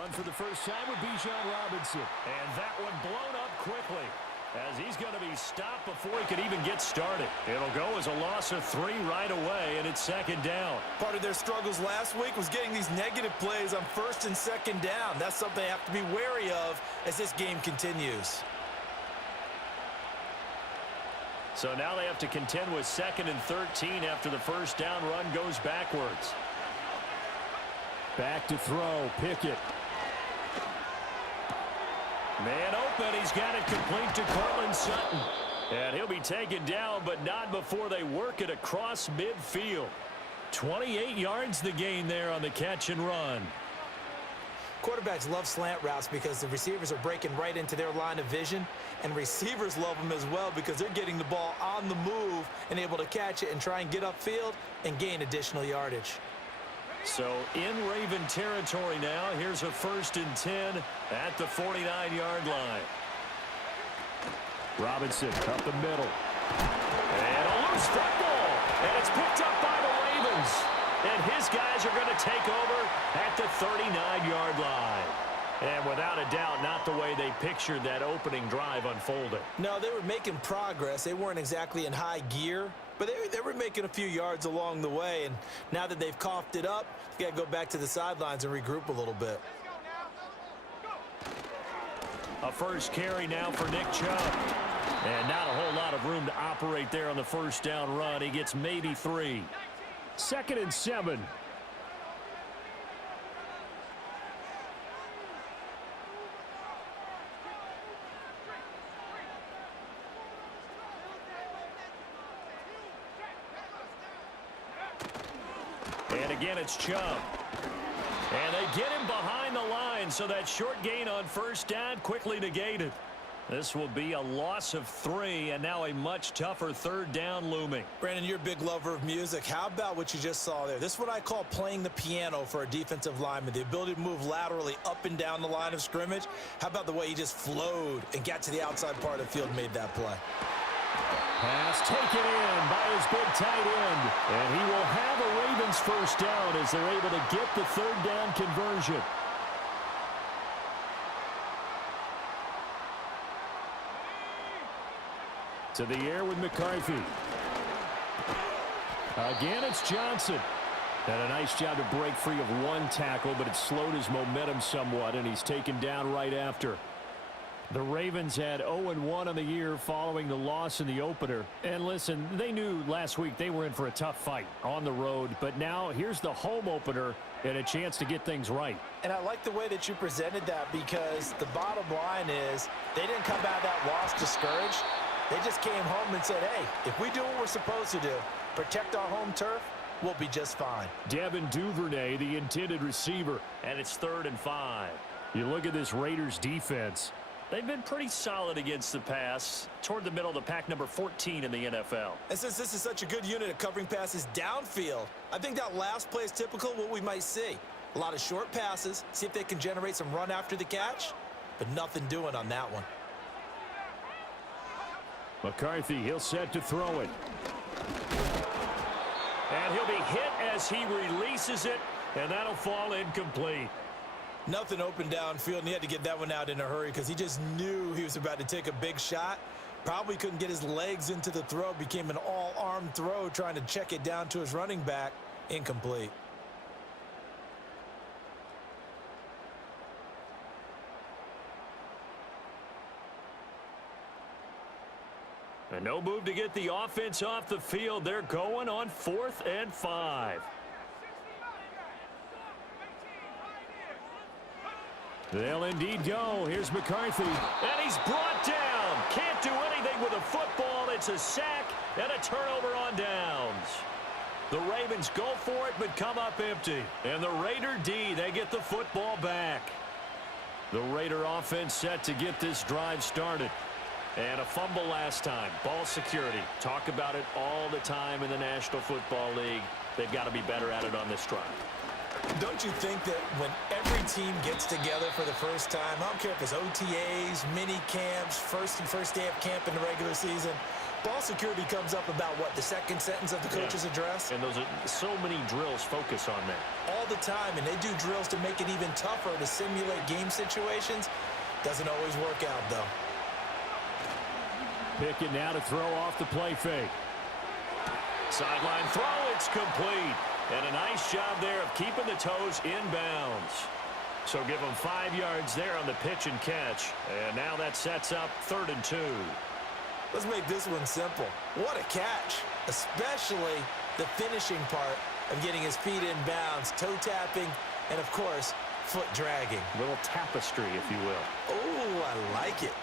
run for the first time with Bijan Robinson. And that one blown up quickly, as he's going to be stopped before he could even get started. It'll go as a loss of 3 right away, and it's second down. Part of their struggles last week was getting these negative plays on first and second down. That's something they have to be wary of as this game continues. So now they have to contend with 2nd and 13 after the first down run goes backwards. Back to throw, Pickett. Man open, he's got it complete to Cortland Sutton. And he'll be taken down, but not before they work it across midfield. 28 yards the gain there on the catch and run. Quarterbacks love slant routes because the receivers are breaking right into their line of vision, and receivers love them as well because they're getting the ball on the move and able to catch it and try and get upfield and gain additional yardage. So in Raven territory now, here's a 1st and 10 at the 49-yard line. Robinson up the middle. And a loose football, and it's picked up by the Ravens. And his guys are going to take over at the 39-yard line. And without a doubt, not the way they pictured that opening drive unfolding. No, they were making progress. They weren't exactly in high gear, but they were making a few yards along the way. And now that they've coughed it up, you got to go back to the sidelines and regroup a little bit. A first carry now for Nick Chubb. And not a whole lot of room to operate there on the first down run. He gets maybe 3. 2nd and 7. And again, it's Chubb. And they get him behind the line, so that short gain on first down quickly negated. This will be a loss of 3, and now a much tougher 3rd down looming. Brandon, you're a big lover of music. How about what you just saw there? This is what I call playing the piano for a defensive lineman, the ability to move laterally up and down the line of scrimmage. How about the way he just flowed and got to the outside part of the field and made that play? Pass taken in by his big tight end. And he will have a Ravens first down as they're able to get the 3rd down conversion. To the air with McCarthy. Again, it's Johnson. And a nice job to break free of 1 tackle, but it slowed his momentum somewhat, and he's taken down right after. The Ravens had 0-1 on the year following the loss in the opener. And listen, they knew last week they were in for a tough fight on the road. But now here's the home opener and a chance to get things right. And I like the way that you presented that, because the bottom line is they didn't come out of that loss discouraged. They just came home and said, hey, if we do what we're supposed to do, protect our home turf, we'll be just fine. Devin Duvernay, the intended receiver. And it's 3rd and 5. You look at this Raiders defense. They've been pretty solid against the pass, toward the middle of the pack, number 14 in the NFL. And since this is such a good unit at covering passes downfield, I think that last play is typical of what we might see. A lot of short passes, see if they can generate some run after the catch, but nothing doing on that one. McCarthy, he'll set to throw it. And he'll be hit as he releases it, and that'll fall incomplete. Nothing open downfield, and he had to get that one out in a hurry because he just knew he was about to take a big shot. Probably couldn't get his legs into the throw. Became an all-arm throw trying to check it down to his running back. Incomplete. And no move to get the offense off the field. They're going on 4th and 5. They'll indeed go. Here's McCarthy. And he's brought down. Can't do anything with a football. It's a sack and a turnover on downs. The Ravens go for it but come up empty. And the Raider D, they get the football back. The Raider offense set to get this drive started. And a fumble last time. Ball security. Talk about it all the time in the National Football League. They've got to be better at it on this drive. Don't you think that when every team gets together for the first time, I don't care if it's OTAs, mini camps, first day of camp in the regular season, Ball security comes up about, what, the second sentence of the coach's address? And those are so many drills focus on that. All the time, and they do drills to make it even tougher to simulate game situations. Doesn't always work out, though. Pickett now to throw off the play fake. Sideline throw, it's complete. And a nice job there of keeping the toes inbounds. So give them 5 yards there on the pitch and catch. And now that sets up 3rd and 2. Let's make this one simple. What a catch, especially the finishing part of getting his feet in bounds, toe tapping, and, of course, foot dragging. A little tapestry, if you will. Oh, I like it.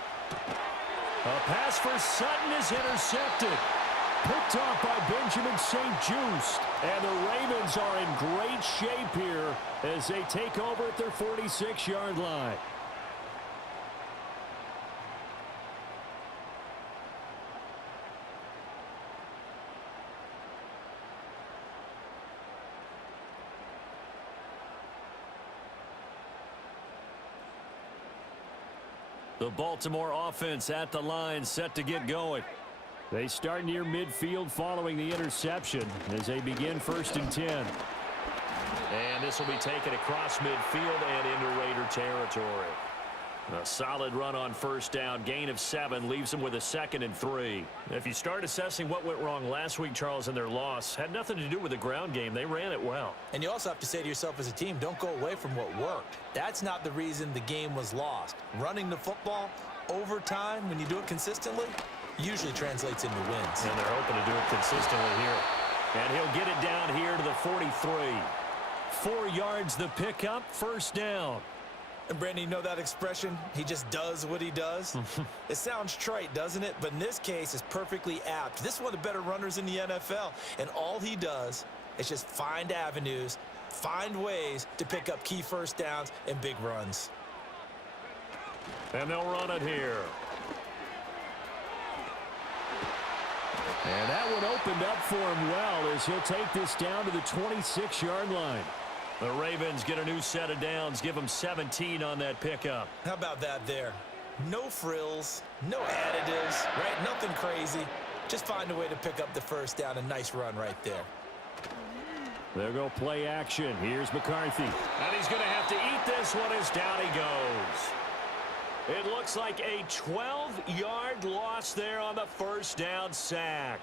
A pass for Sutton is intercepted. Picked off by Benjamin St-Juste. And the Ravens are in great shape here as they take over at their 46-yard line. The Baltimore offense at the line, set to get going. They start near midfield following the interception as they begin 1st and 10. And this will be taken across midfield and into Raider territory. A solid run on 1st down, gain of 7, leaves them with a 2nd and 3. If you start assessing what went wrong last week, Charles, in their loss, had nothing to do with the ground game. They ran it well. And you also have to say to yourself as a team, don't go away from what worked. That's not the reason the game was lost. Running the football over time, when you do it consistently, usually translates into wins. And they're hoping to do it consistently here. And he'll get it down here to the 43. 4 yards the pickup, 1st down. And, Brandon, you know that expression? He just does what he does? It sounds trite, doesn't it? But in this case, it's perfectly apt. This is one of the better runners in the NFL. And all he does is just find avenues, find ways to pick up key 1st downs and big runs. And they'll run it here. And that one opened up for him well as he'll take this down to the 26-yard line. The Ravens get a new set of downs, give them 17 on that pickup. How about that there? No frills, no additives, right? Nothing crazy. Just find a way to pick up the 1st down. A nice run right there. There go play action. Here's McCarthy. And he's going to have to eat this one as down he goes. It looks like a 12-yard loss there on the 1st down sack.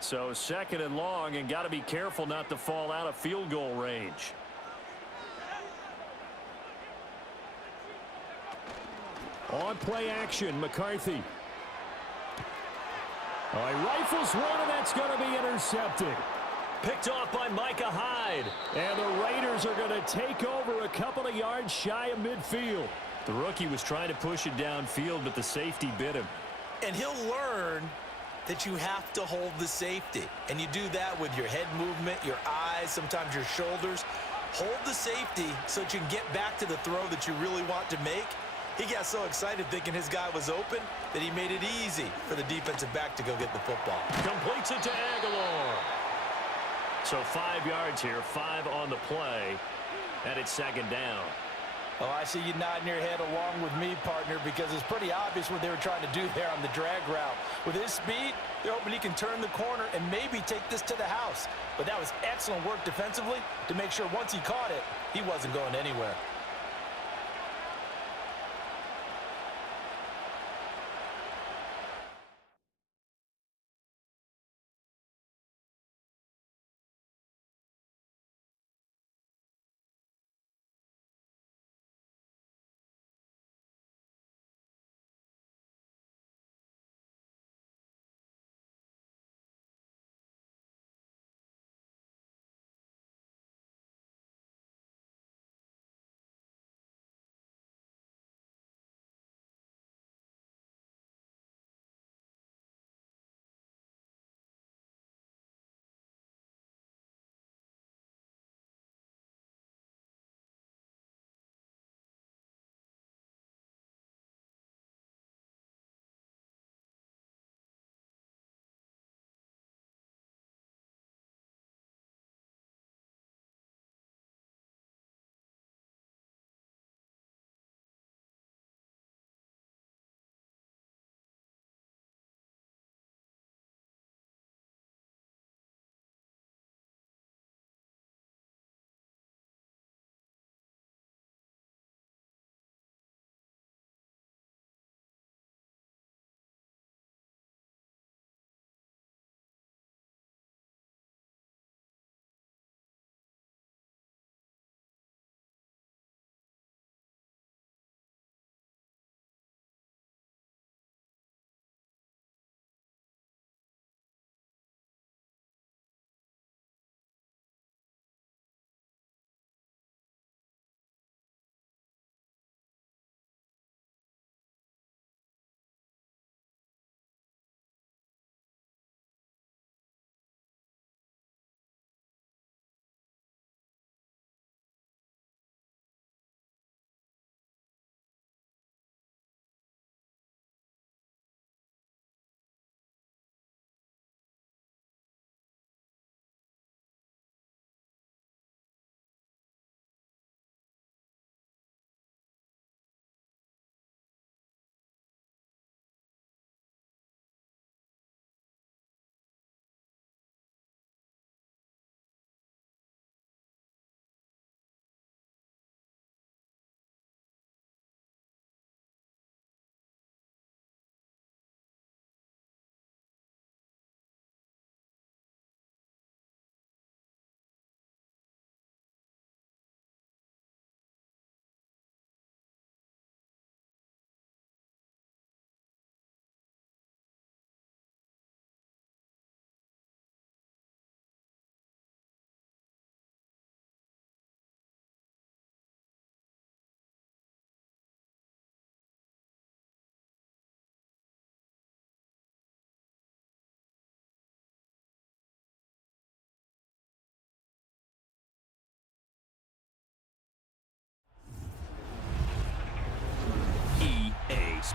So 2nd and long, and got to be careful not to fall out of field goal range. On play action, McCarthy. Oh, he rifles one, and that's going to be intercepted. Picked off by Micah Hyde. And the Raiders are going to take over a couple of yards shy of midfield. The rookie was trying to push it downfield, but the safety bit him. And he'll learn that you have to hold the safety. And you do that with your head movement, your eyes, sometimes your shoulders. Hold the safety so that you can get back to the throw that you really want to make. He got so excited thinking his guy was open that he made it easy for the defensive back to go get the football. Completes it to Aguilar. So 5 yards here, 5 on the play, and it's 2nd down. Oh, I see you nodding your head along with me, partner, because it's pretty obvious what they were trying to do there on the drag route. With his speed, they're hoping he can turn the corner and maybe take this to the house. But that was excellent work defensively to make sure once he caught it, he wasn't going anywhere.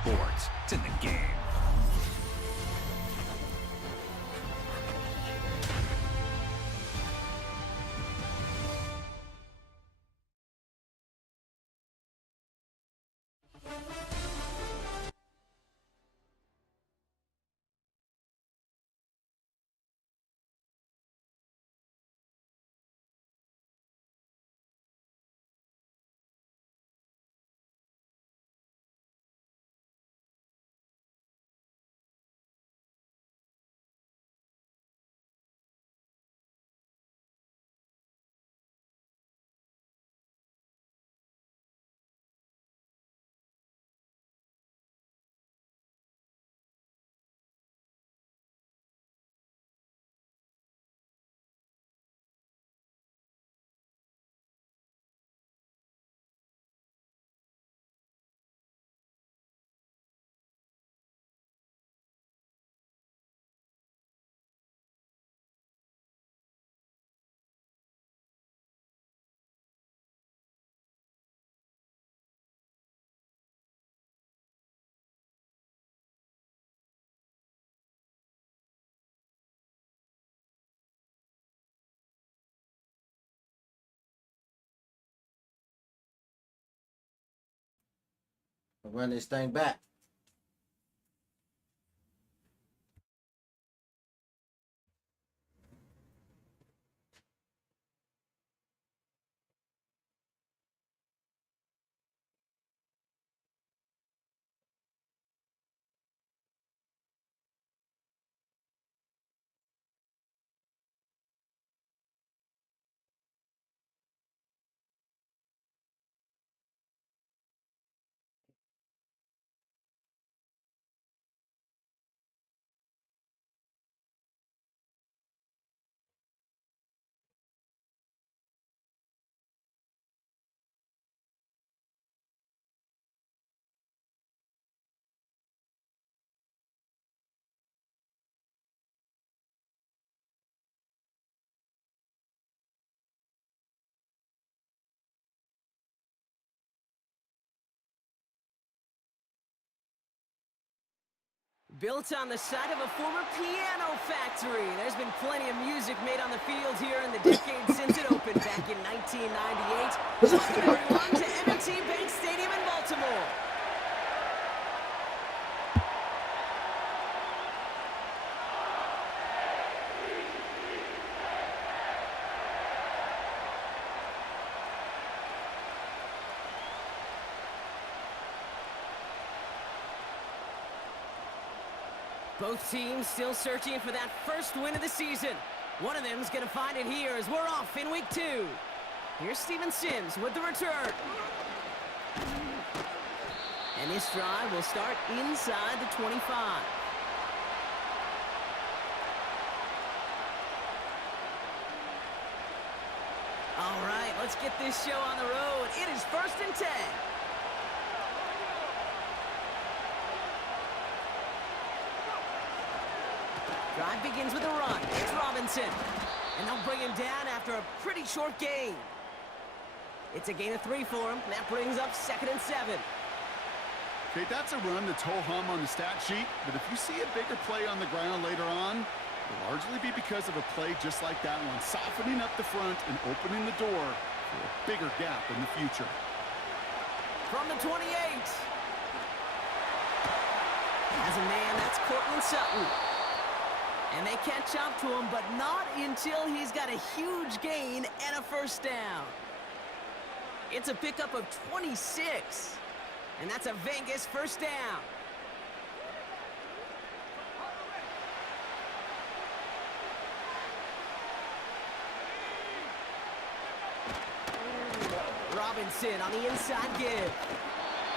sports. It's in the game. Run this thing back. Built on the site of a former piano factory, there's been plenty of music made on the field here in the decade since it opened back in 1998. Welcome everyone to M&T Bank Stadium in Baltimore. Both teams still searching for that first win of the season. One of them's going to find it here as we're off in week 2. Here's Steven Sims with the return. And this drive will start inside the 25. All right, let's get this show on the road. It is 1st and 10. Drive begins with a run. It's Robinson. And they'll bring him down after a pretty short gain. It's a gain of 3 for him. And that brings up 2nd and 7. Okay, that's a run that's ho-hum on the stat sheet. But if you see a bigger play on the ground later on, it'll largely be because of a play just like that one, softening up the front and opening the door for a bigger gap in the future. From the 28. As a man, that's Cortland Sutton. And they catch up to him, but not until he's got a huge gain and a first down. It's a pickup of 26. And that's a Vegas first down. Robinson on the inside give.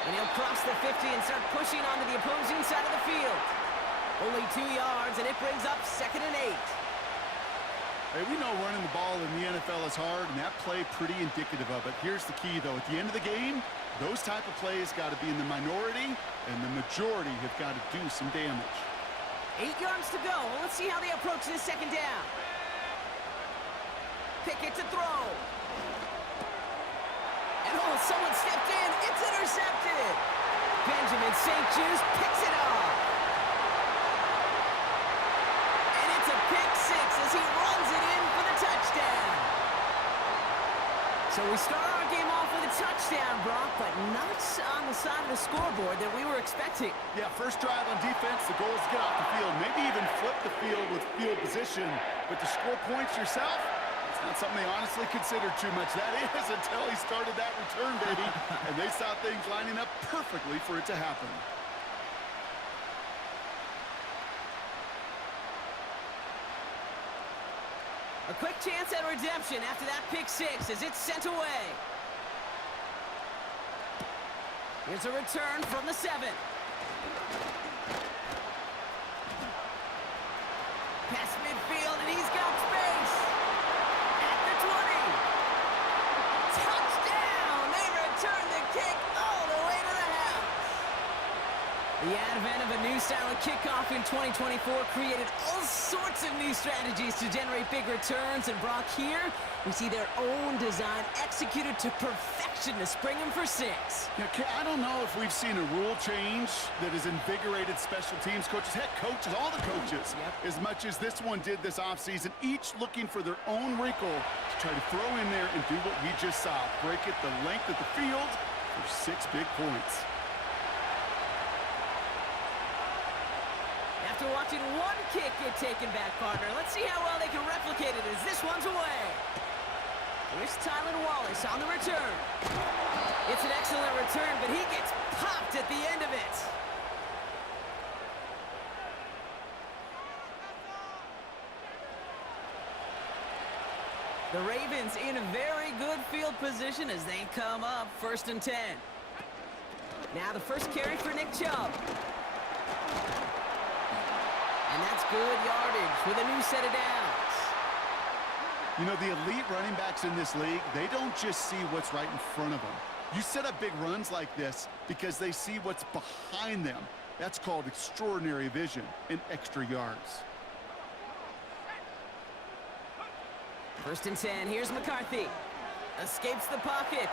And he'll cross the 50 and start pushing onto the opposing side of the field. Only 2 yards, and it brings up 2nd and 8. Hey, we know running the ball in the NFL is hard, and that play pretty indicative of it. Here's the key, though. At the end of the game, those type of plays got to be in the minority, and the majority have got to do some damage. 8 yards to go. Let's see how they approach this 2nd down. Pickett to throw. And someone stepped in. It's intercepted. Benjamin St. Juice picks it off. And it's a pick six as he runs it in for the touchdown. So we start our game off with a touchdown, Brock, but not on the side of the scoreboard that we were expecting. Yeah, first drive on defense, the goal is to get off the field, maybe even flip the field with field position. But to score points yourself, it's not something they honestly considered too much. That is until he started that return, baby. And they saw things lining up perfectly for it to happen. A quick chance at redemption after that pick six as it's sent away. Here's a return from the 7. Past midfield, and he's got space. At the 20. Touchdown! They return the kick all the way to the house. The advent of a new style of kickoff in 2024 created all sorts of new strategies to generate big returns. And Brock, here, we see their own design executed to perfection to spring them for 6. Yeah, I don't know if we've seen a rule change that has invigorated special teams coaches, head coaches, all the coaches, as much as this one did this offseason, each looking for their own wrinkle to try to throw in there and do what we just saw, break it the length of the field for 6 big points. After watching one kick get taken back, partner, let's see how well they can replicate it as this one's away. Here's Tylan Wallace on the return. It's an excellent return, but he gets popped at the end of it. The Ravens in a very good field position as they come up 1st and 10. Now the first carry for Nick Chubb. And that's good yardage with a new set of downs. You know, the elite running backs in this league, they don't just see what's right in front of them. You set up big runs like this because they see what's behind them. That's called extraordinary vision and extra yards. 1st and 10, here's McCarthy. Escapes the pocket.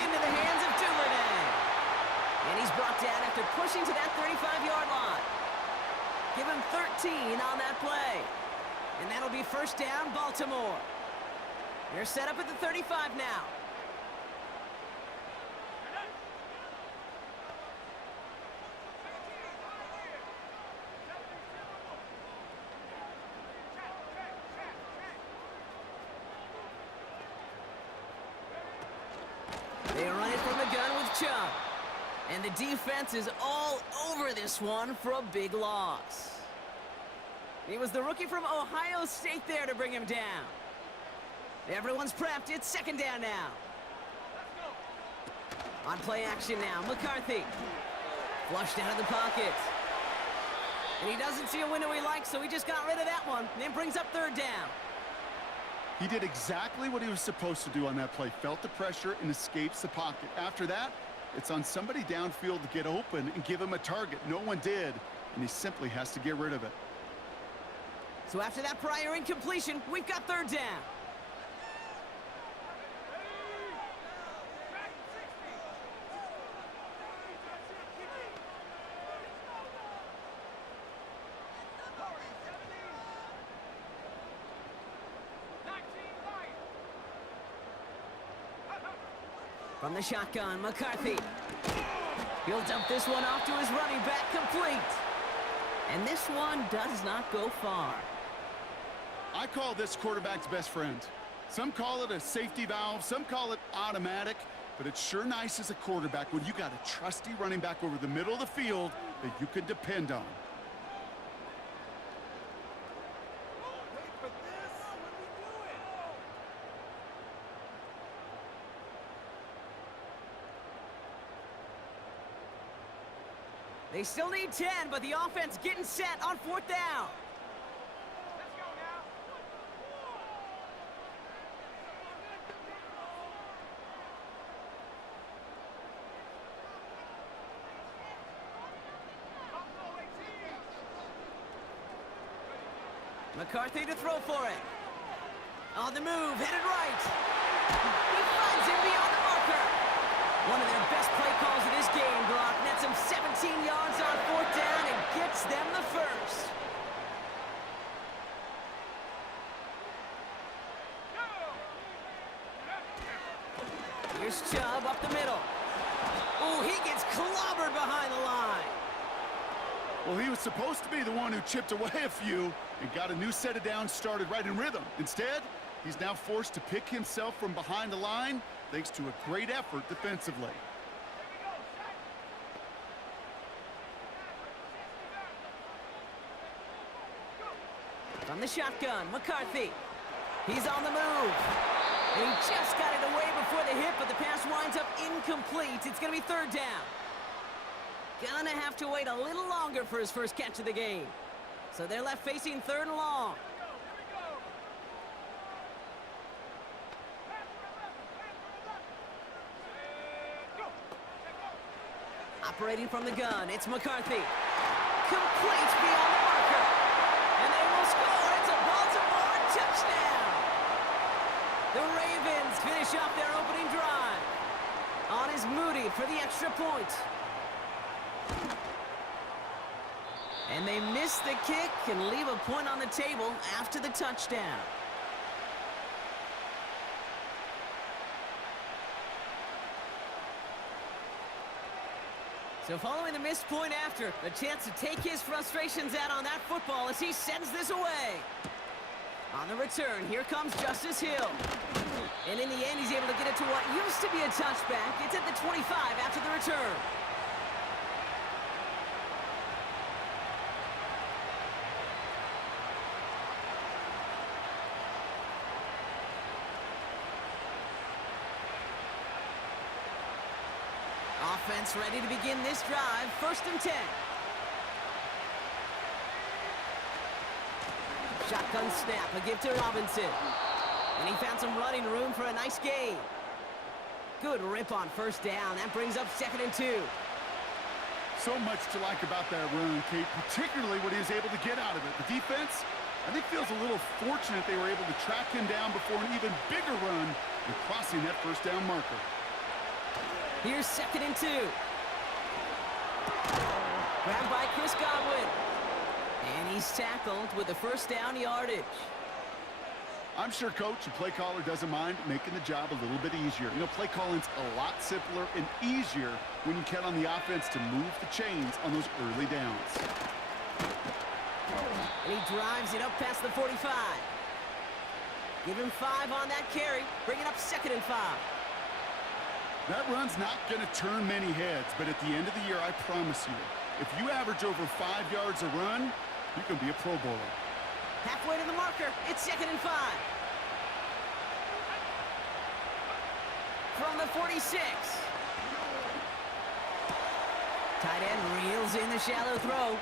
Into the hands of Duvernay. And he's brought down after pushing to that 35-yard line. Give him 13 on that play. And that'll be 1st down, Baltimore. They're set up at the 35 now. They run it from the gun with Chubb. And the defense is all over this one for a big loss. It was the rookie from Ohio State there to bring him down. Everyone's prepped. It's 2nd down now. On play action now, McCarthy. Flushed out of the pocket. And he doesn't see a window he likes, so he just got rid of that one. And then brings up 3rd down. He did exactly what he was supposed to do on that play. Felt the pressure and escapes the pocket. After that, it's on somebody downfield to get open and give him a target. No one did, and he simply has to get rid of it. So after that prior incompletion, we've got 3rd down. From the shotgun, McCarthy. He'll dump this one off to his running back, complete. And this one does not go far. I call this quarterback's best friend. Some call it a safety valve, some call it automatic, but it's sure nice as a quarterback when you got a trusty running back over the middle of the field that you can depend on. They still need 10, but the offense getting set on 4th down. McCarthy to throw for it. On the move, headed right. He finds him beyond the marker. One of their best play calls of this game, Brock. Nets them 17 yards on 4th down and gets them the first. Here's Chubb up the middle. Oh, he gets clobbered behind the line. Well, he was supposed to be the one who chipped away a few and got a new set of downs started right in rhythm. Instead, he's now forced to pick himself from behind the line thanks to a great effort defensively. From the shotgun, McCarthy. He's on the move. And he just got it away before the hit, but the pass winds up incomplete. It's going to be 3rd down. Gonna have to wait a little longer for his first catch of the game. So they're left facing 3rd and long. Operating from the gun, it's McCarthy. Complete beyond the marker. And they will score. It's a Baltimore touchdown. The Ravens finish off their opening drive. On is Moody for the extra point. And they miss the kick and leave a point on the table after the touchdown. So following the missed point after, a chance to take his frustrations out on that football as he sends this away. On the return, here comes Justice Hill. And in the end, he's able to get it to what used to be a touchback. It's at the 25 after the return. Offense ready to begin this drive. 1st and 10. Shotgun snap, a give to Robinson. And he found some running room for a nice gain. Good rip on 1st down. That brings up 2nd and 2. So much to like about that run, Kate, particularly what he was able to get out of it. The defense, I think, feels a little fortunate they were able to track him down before an even bigger run and crossing that 1st down marker. Here's 2nd and 2. Grabbed by Chris Godwin. And he's tackled with the 1st down yardage. I'm sure coach and play caller doesn't mind making the job a little bit easier. You know, play calling's a lot simpler and easier when you count on the offense to move the chains on those early downs. And he drives it up past the 45. Give him 5 on that carry. Bring it up 2nd and 5. That run's not going to turn many heads, but at the end of the year, I promise you, if you average over 5 yards a run, you can be a Pro Bowler. Halfway to the marker. It's 2nd and 5. From the 46. Tight end reels in the shallow throw.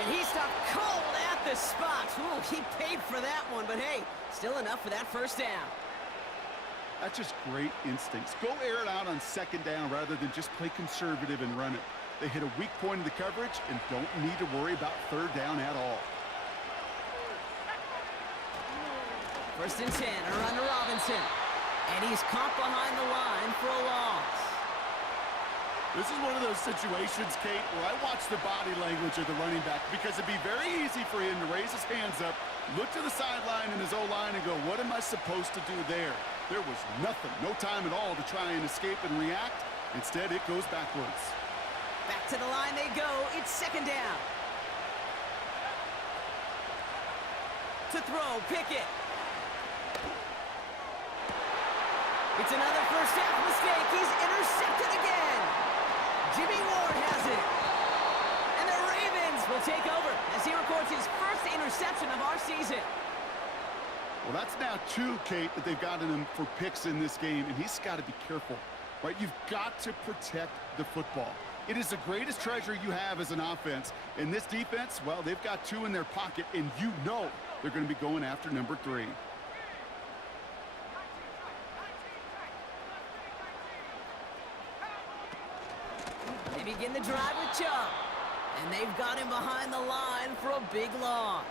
And he stopped cold at the spot. Ooh, he paid for that one, but hey, still enough for that 1st down. That's just great instincts. Go air it out on 2nd down rather than just play conservative and run it. They hit a weak point in the coverage and don't need to worry about 3rd down at all. 1st and 10, a run to Robinson. And he's caught behind the line for a loss. This is one of those situations, Kate, where I watch the body language of the running back because it'd be very easy for him to raise his hands up, look to the sideline in his O-line and go, what am I supposed to do there? There was nothing, no time at all to try and escape and react. Instead, it goes backwards. Back to the line they go. It's 2nd down. To throw, Pickett. It's another 1st half mistake. He's intercepted again. Jimmy Ward has it. And the Ravens will take over as he records his 1st interception of our season. Well, that's now 2, Kate, that they've gotten him for picks in this game, and he's got to be careful, right? You've got to protect the football. It is the greatest treasure you have as an offense. And this defense, well, they've got 2 in their pocket, and you know they're going to be going after number 3. They begin the drive with Chubb. And they've got him behind the line for a big loss.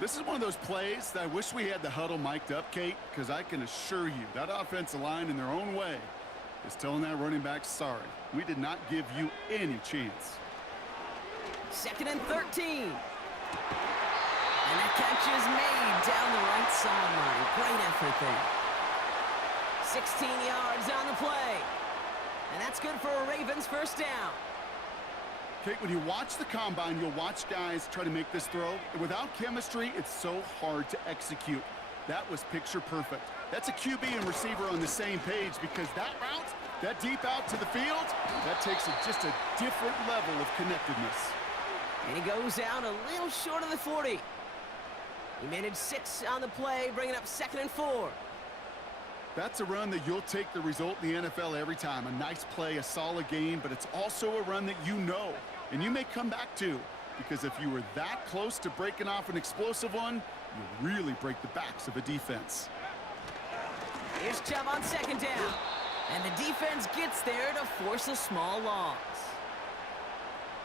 This is one of those plays that I wish we had the huddle mic'd up, Kate, because I can assure you that offensive line in their own way is telling that running back, sorry, we did not give you any chance. 2nd and 13. And that catch is made down the right sideline. Great effort there. 16 yards on the play. And that's good for a Ravens first down. Kate, when you watch the combine, you'll watch guys try to make this throw. And without chemistry, it's so hard to execute. That was picture perfect. That's a QB and receiver on the same page because that route, that deep out to the field, that takes just a different level of connectedness. And he goes out a little short of the 40. He managed 6 on the play, bringing up 2nd and 4. That's a run that you'll take the result in the NFL every time. A nice play, a solid game, but it's also a run that you know, and you may come back to, because if you were that close to breaking off an explosive one, you really break the backs of a defense. Here's Chubb on 2nd down. And the defense gets there to force a small loss.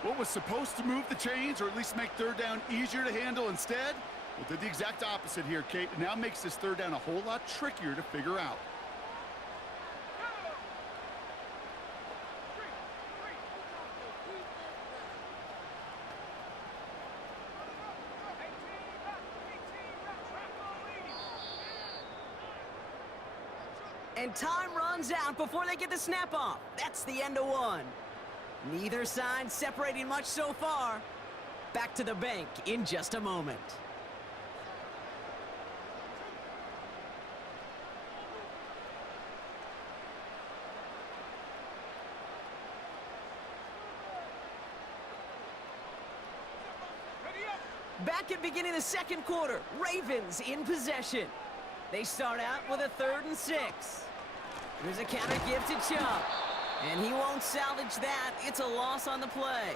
What was supposed to move the chains, or at least make 3rd down easier to handle instead, well, did the exact opposite here, Kate. It now makes this 3rd down a whole lot trickier to figure out. And time runs out before they get the snap off. That's the end of one. Neither side separating much so far. Back to the bank in just a moment. Back at beginning of the 2nd quarter, Ravens in possession. They start out with a 3rd and 6. There's a counter give to Chubb. And he won't salvage that. It's a loss on the play.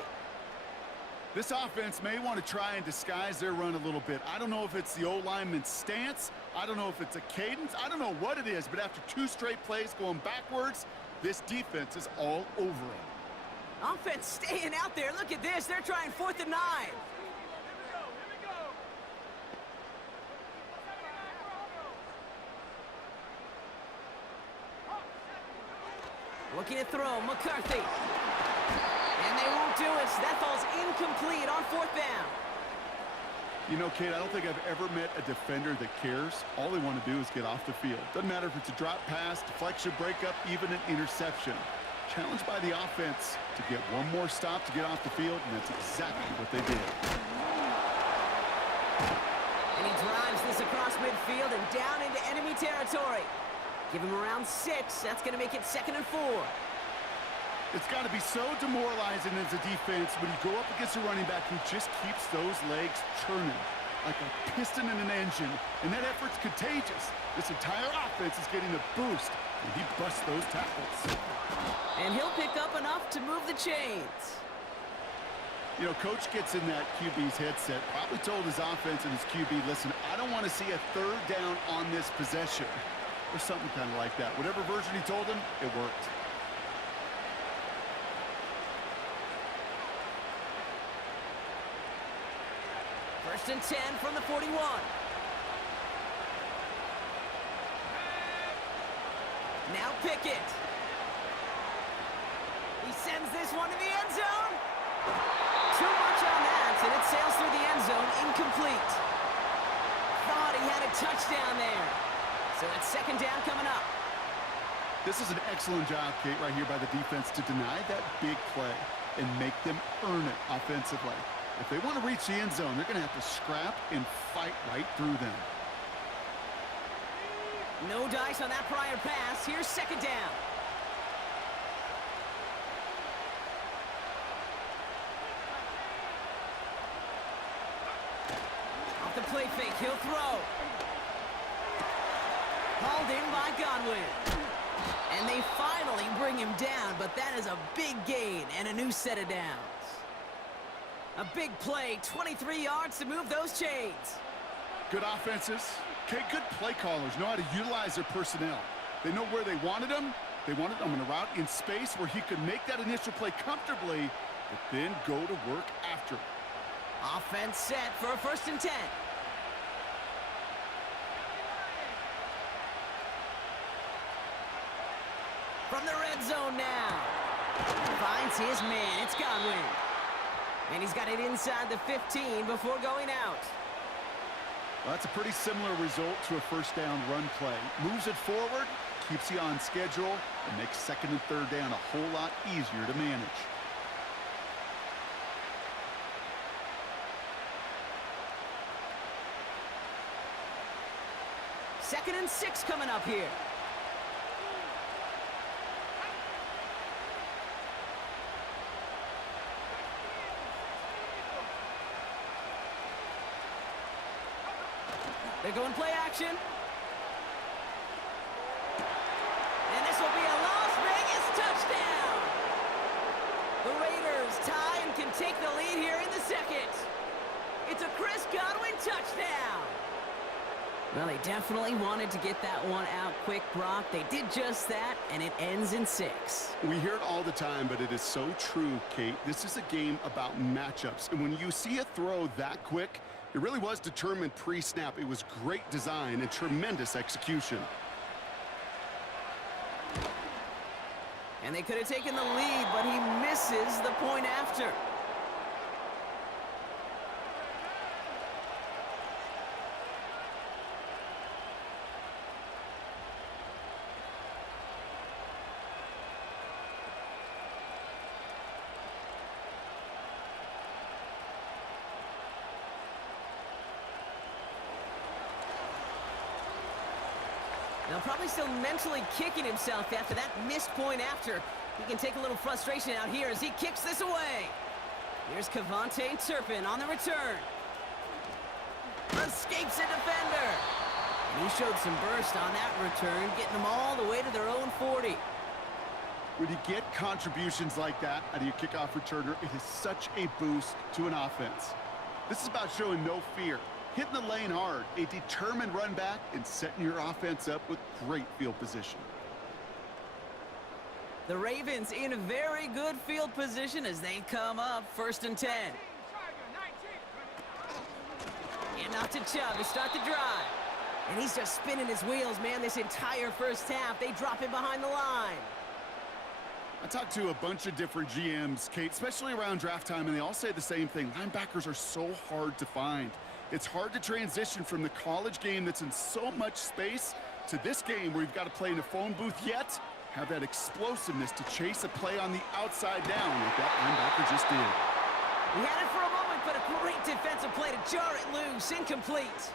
This offense may want to try and disguise their run a little bit. I don't know if it's the O-lineman's stance. I don't know if it's a cadence. I don't know what it is, but after 2 straight plays going backwards, this defense is all over it. Offense staying out there. Look at this. They're trying 4th and 9. Looking to throw, McCarthy. And they won't do it. That fall's incomplete on 4th down. You know, Kate, I don't think I've ever met a defender that cares. All they want to do is get off the field. Doesn't matter if it's a drop pass, deflection, breakup, even an interception. Challenged by the offense to get one more stop to get off the field, and that's exactly what they did. And he drives this across midfield and down into enemy territory. Give him around 6. That's going to make it 2nd and 4. It's got to be so demoralizing as a defense when you go up against a running back who just keeps those legs churning like a piston in an engine, and that effort's contagious. This entire offense is getting a boost, and he busts those tackles. And he'll pick up enough to move the chains. You know, coach gets in that QB's headset, probably told his offense and his QB, listen, I don't want to see a 3rd down on this possession. Or something kind of like that. Whatever version he told him, it worked. First and 10 from the 41. Now Pickett. He sends this one to the end zone. Too much on that, and it sails through the end zone, incomplete. Thought he had a touchdown there. So it's 2nd down coming up. This is an excellent job, Kate, right here by the defense to deny that big play and make them earn it offensively. If they want to reach the end zone, they're going to have to scrap and fight right through them. No dice on that prior pass. Here's 2nd down. Off the play fake, he'll throw. Hauled in by Godwin. And they finally bring him down, but that is a big gain and a new set of downs. A big play, 23 yards to move those chains. Good offenses. Okay, good play callers know how to utilize their personnel. They know where they wanted them. They wanted them in a route in space where he could make that initial play comfortably, but then go to work after. Offense set for a 1st and 10. From the red zone now. Finds his man. It's Godwin. And he's got it inside the 15 before going out. Well, that's a pretty similar result to a first down run play. Moves it forward, keeps you on schedule, and makes second and third down a whole lot easier to manage. Second and 6 coming up here. They're going play action. And this will be a Las Vegas touchdown. The Raiders tie and can take the lead here in the second. It's a Chris Godwin touchdown. Well, they definitely wanted to get that one out quick, Brock. They did just that, and it ends in 6. We hear it all the time, but it is so true, Kate. This is a game about matchups. And when you see a throw that quick, it really was determined pre-snap. It was great design and tremendous execution. And they could have taken the lead, but he misses the point after. Now probably still mentally kicking himself after that missed point after. He can take a little frustration out here as he kicks this away. Here's Kevontae Turpin on the return. Escapes a defender. And he showed some burst on that return, getting them all the way to their own 40. When you get contributions like that out of your kickoff returner, it is such a boost to an offense. This is about showing no fear, hitting the lane hard, a determined run back, and setting your offense up with great field position. The Ravens in a very good field position as they come up 1st and 10. And out to Chubb to start the drive. And he's just spinning his wheels, man, this entire first half. They drop him behind the line. I talked to a bunch of different GMs, Kate, especially around draft time, and they all say the same thing. Linebackers are so hard to find. It's hard to transition from the college game that's in so much space to this game where you've got to play in a phone booth, yet have that explosiveness to chase a play on the outside down like that linebacker just did. He had it for a moment, but a great defensive play to jar it loose. Incomplete.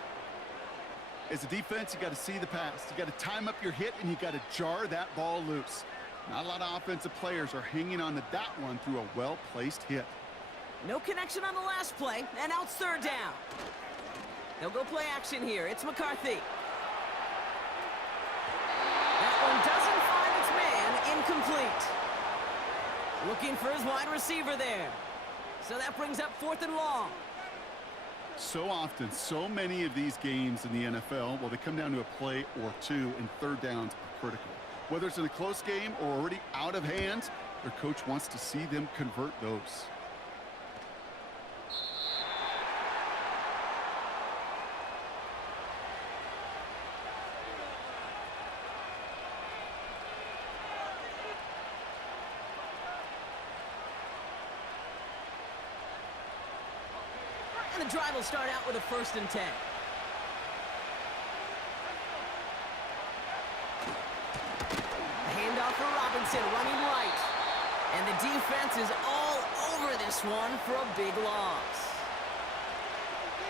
As a defense, you got to see the pass. You got to time up your hit, and you got to jar that ball loose. Not a lot of offensive players are hanging on to that one through a well-placed hit. No connection on the last play, and now it's 3rd down. They'll go play action here. It's McCarthy. That one doesn't find its man. Incomplete. Looking for his wide receiver there. So that brings up 4th and long. So often, so many of these games in the NFL, well, they come down to a play or two, and 3rd downs are critical. Whether it's in a close game or already out of hand, their coach wants to see them convert those. And the drive will start out with a 1st and 10. Handoff for Robinson, running right. And the defense is all over this one for a big loss.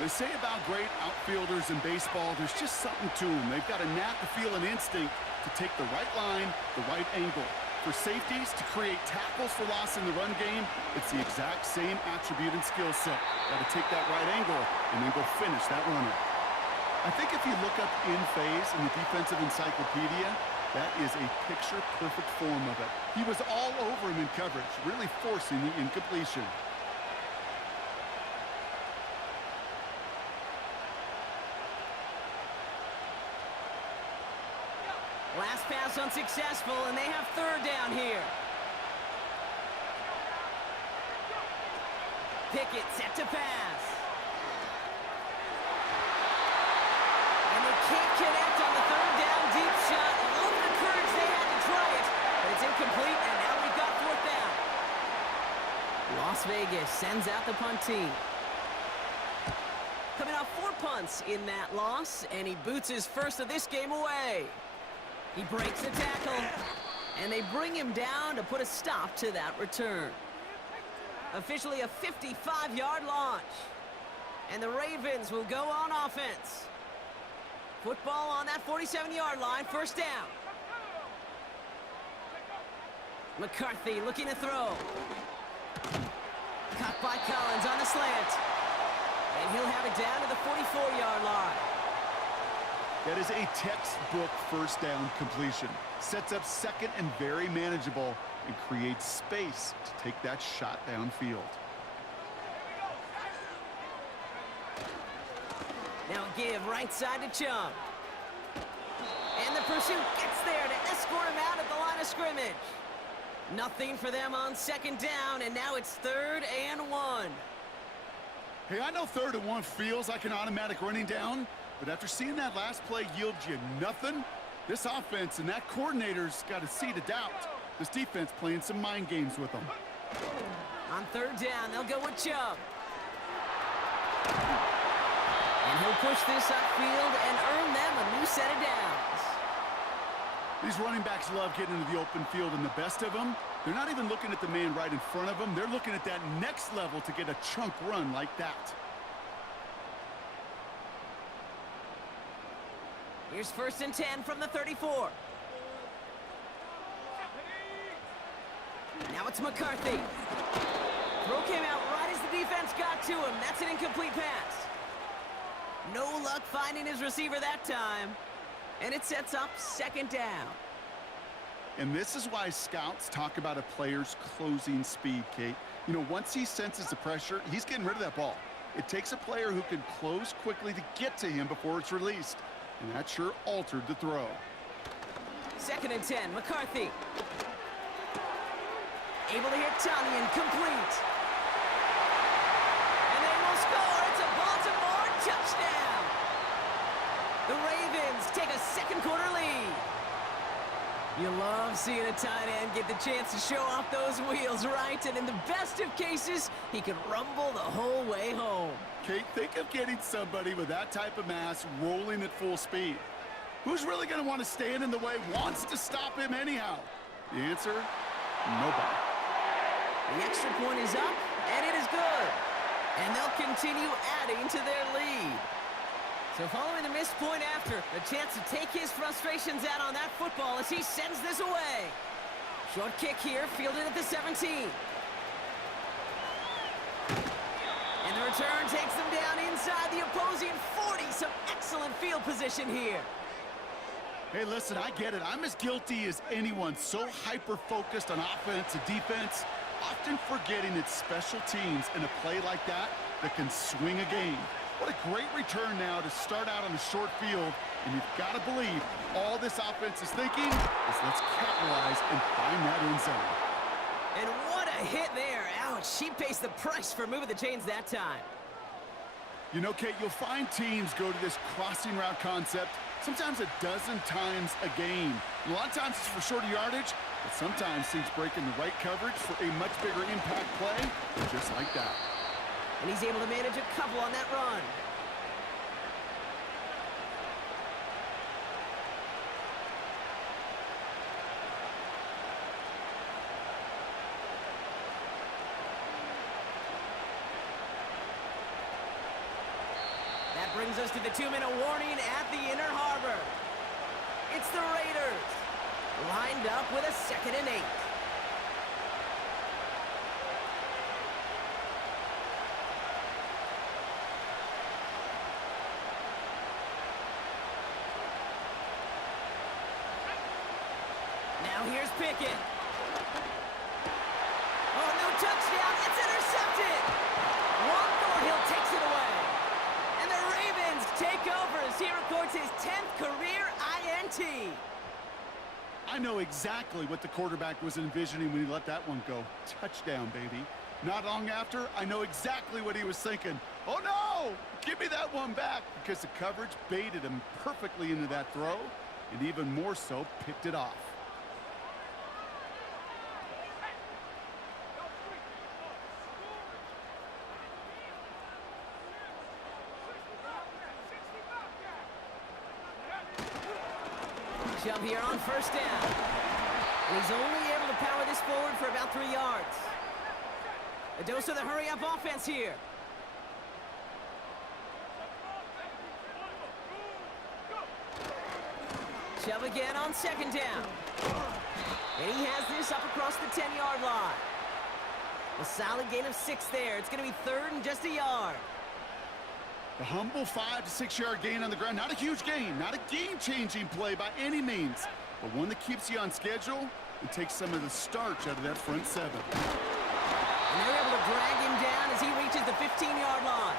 They say about great outfielders in baseball, there's just something to them. They've got a knack, a feel, an instinct to take the right line, the right angle. For safeties to create tackles for loss in the run game, it's the exact same attribute and skill set. Got to take that right angle and then go finish that runner. I think if you look up in phase in the defensive encyclopedia, that is a picture-perfect form of it. He was all over him in coverage, really forcing the incompletion. Last pass unsuccessful, and they have 3rd down here. Pickett set to pass. And they can't connect on the 3rd down deep shot. A little bit of courage they had to try it, but it's sends out the punt team. Coming off 4 punts in that loss, and he boots his first of this game away. He breaks a tackle, and they bring him down to put a stop to that return. Officially a 55-yard launch. And the Ravens will go on offense. Football on that 47-yard line, first down. McCarthy looking to throw. Caught by Collins on the slant. And he'll have it down to the 44-yard line. That is a textbook first down completion. Sets up second and very manageable and creates space to take that shot downfield. Now give right side to Chung. And the pursuit gets there to escort him out at the line of scrimmage. Nothing for them on second down, and now it's 3rd and 1. Hey, I know 3rd and 1 feels like an automatic running down, but after seeing that last play yield you nothing, this offense and that coordinator's got a seed of doubt. This defense playing some mind games with them. On 3rd down, they'll go with Chubb. And he'll push this upfield and earn them a new set of downs. These running backs love getting into the open field, and the best of them, they're not even looking at the man right in front of them. They're looking at that next level to get a chunk run like that. Here's 1st and 10 from the 34. Now it's McCarthy. Throw came out right as the defense got to him. That's an incomplete pass. No luck finding his receiver that time. And it sets up 2nd down. And this is why scouts talk about a player's closing speed, Kate. You know, once he senses the pressure, he's getting rid of that ball. It takes a player who can close quickly to get to him before it's released. And that sure altered the throw. 2nd and 10, McCarthy. Able to hit Tanyan, complete. And they will score. It's a Baltimore touchdown. The Ravens take a 2nd quarter lead. You love seeing a tight end get the chance to show off those wheels, right? And in the best of cases, he could rumble the whole way home. Kate, think of getting somebody with that type of mass rolling at full speed. Who's really going to want to stand in the way, wants to stop him anyhow? The answer, nobody. The extra point is up, and it is good. And they'll continue adding to their lead. So following the missed point after, a chance to take his frustrations out on that football as he sends this away. Short kick here, fielded at the 17. And the return takes them down inside the opposing 40. Some excellent field position here. Hey, listen, I get it. I'm as guilty as anyone. So hyper-focused on offense and defense, often forgetting it's special teams in a play like that can swing a game. What a great return now to start out on a short field, and you've got to believe all this offense is thinking is let's capitalize and find that end zone. And what a hit there. Ouch, she pays the price for moving the chains that time. You know, Kate, you'll find teams go to this crossing route concept sometimes a dozen times a game. A lot of times it's for shorter yardage, but sometimes teams breaking the right coverage for a much bigger impact play, just like that. And he's able to manage a couple on that run. That brings us to the 2-minute warning at the inner harbor. It's the Raiders, lined up with a 2nd and 8. Now here's Pickett. Oh, no touchdown. It's intercepted. Juan Thornhill takes it away. And the Ravens take over as he records his 10th career INT. I know exactly what the quarterback was envisioning when he let that one go. Touchdown, baby. Not long after, I know exactly what he was thinking. Oh, no! Give me that one back, because the coverage baited him perfectly into that throw, and even more so, picked it off. Shove here on first down. And he's only able to power this forward for about 3 yards. A dose of the hurry-up offense here. Shove again on second down. And he has this up across the 10-yard line. A solid gain of 6 there. It's going to be third and just a yard. The humble 5 to 6 yard gain on the ground. Not a huge gain, not a game-changing play by any means, but one that keeps you on schedule and takes some of the starch out of that front 7. And they're able to drag him down as he reaches the 15-yard line.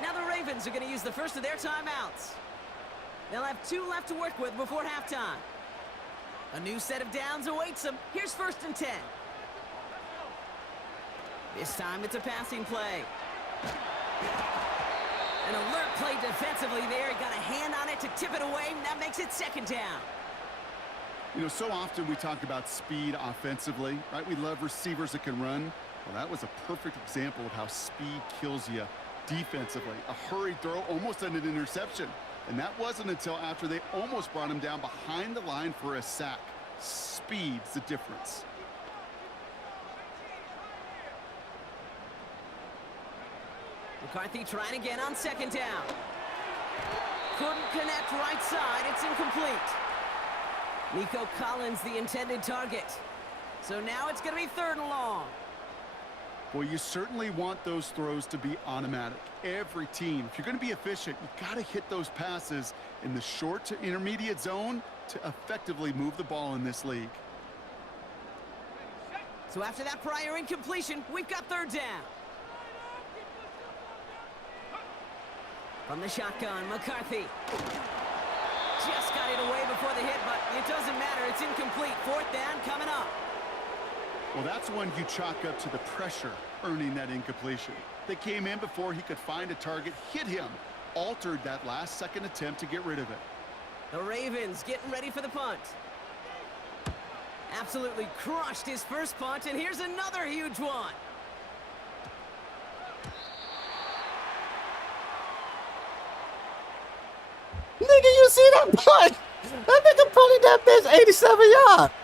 Now the Ravens are going to use the first of their timeouts. They'll have 2 left to work with before halftime. A new set of downs awaits them. Here's first and 10. This time it's a passing play. An alert play defensively there. He got a hand on it to tip it away, and that makes it second down. You know, so often we talk about speed offensively, right? We love receivers that can run. Well, that was a perfect example of how speed kills you defensively. A hurried throw, almost an interception. And that wasn't until after they almost brought him down behind the line for a sack. Speed's the difference. McCarthy trying again on second down. Couldn't connect right side. It's incomplete. Nico Collins, the intended target. So now it's going to be third and long. Well, you certainly want those throws to be automatic. Every team, if you're going to be efficient, you got to hit those passes in the short to intermediate zone to effectively move the ball in this league. So after that prior incompletion, we've got third down. From the shotgun, McCarthy. Just got it away before the hit, but it doesn't matter. It's incomplete. Fourth down coming up. Well, that's one you chalk up to the pressure earning that incompletion. They came in before he could find a target, hit him, altered that last-second attempt to get rid of it. The Ravens getting ready for the punt. Absolutely crushed his first punt, and here's another huge one. Nigga, you see that punt? That nigga punted that bitch 87 yards.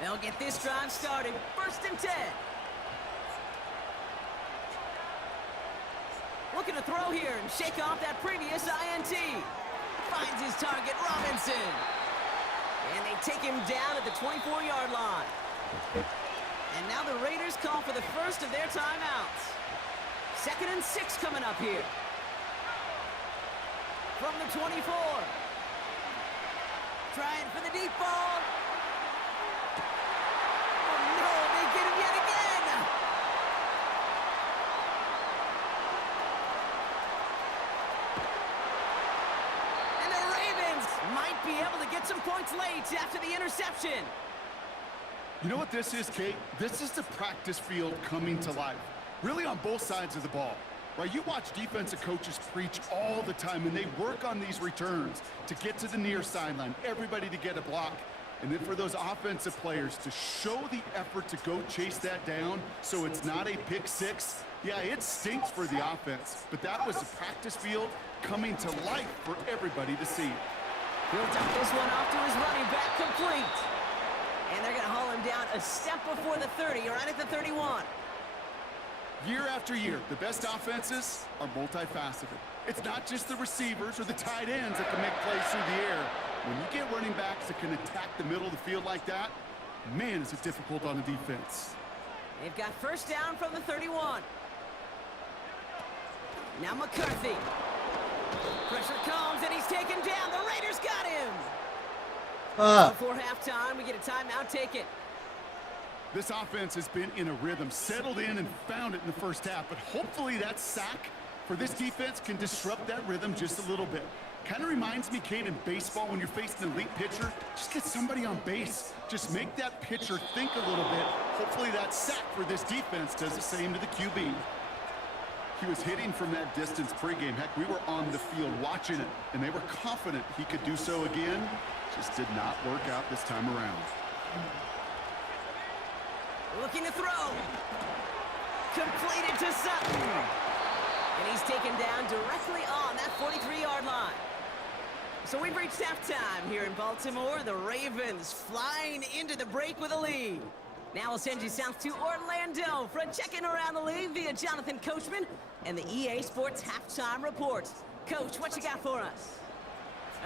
They'll get this drive started. First and 10. Looking to throw here and shake off that previous INT. Finds his target, Robinson. And they take him down at the 24-yard line. And now the Raiders call for the first of their timeouts. 2nd and 6 coming up here. From the 24. Trying for the deep ball. Oh no, they get him yet again. And the Ravens might be able to get some points late after the interception. You know what this is, Kate? This is the practice field coming to life. Really on both sides of the ball. Right, you watch defensive coaches preach all the time, and they work on these returns to get to the near sideline, everybody to get a block. And then for those offensive players to show the effort to go chase that down so it's not a pick six. Yeah, it stinks for the offense, but that was the practice field coming to life for everybody to see. He'll dump this one off to his running back, complete. And they're going to haul him down a step before the 30, right at the 31. Year after year, the best offenses are multifaceted. It's not just the receivers or the tight ends that can make plays through the air. When you get running backs that can attack the middle of the field like that, man, is it difficult on the defense. They've got first down from the 31. Now McCarthy. Pressure comes, and he's taken down. The Raiders got him. Before halftime, we get a timeout. Take it. This offense has been in a rhythm, settled in and found it in the first half, but hopefully that sack for this defense can disrupt that rhythm just a little bit. Kind of reminds me, Kate, in baseball when you're facing an elite pitcher, just get somebody on base. Just make that pitcher think a little bit. Hopefully that sack for this defense does the same to the QB. He was hitting from that distance pregame. Heck, we were on the field watching it, and they were confident he could do so again. Just did not work out this time around. Looking to throw. Completed to Sutton. And he's taken down directly on that 43-yard line. So we've reached halftime here in Baltimore. The Ravens flying into the break with a lead. Now we'll send you south to Orlando for a check-in around the league via Jonathan Coachman and the EA Sports Halftime Report. Coach, what you got for us?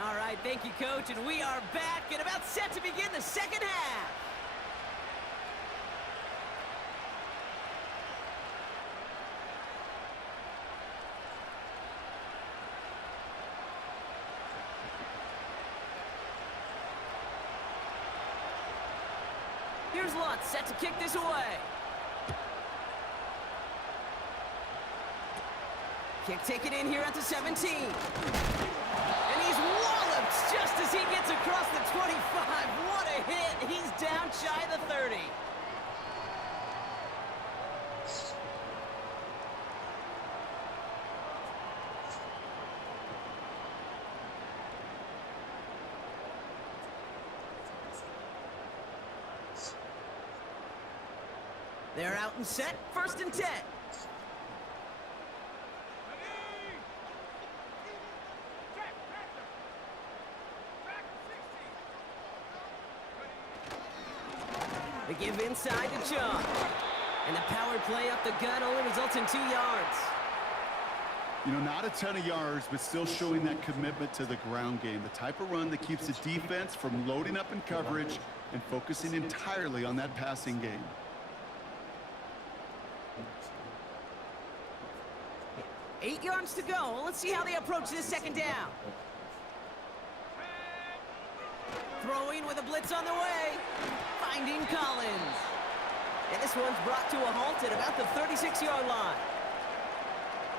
All right, thank you, Coach. And we are back and about set to begin the second half. Here's Lutz set to kick this away. Kick taken in here at the 17. And he's walloped just as he gets across the 25. What a hit. He's down shy of the 30. They're out and set, 1st and 10. They give inside to John. And the power play up the gut only results in 2 yards. You know, not a ton of yards, but still showing that commitment to the ground game. The type of run that keeps the defense from loading up in coverage and focusing entirely on that passing game. 8 yards to go. Let's see how they approach this second down. Throwing with a blitz on the way. Finding Collins. And this one's brought to a halt at about the 36-yard line.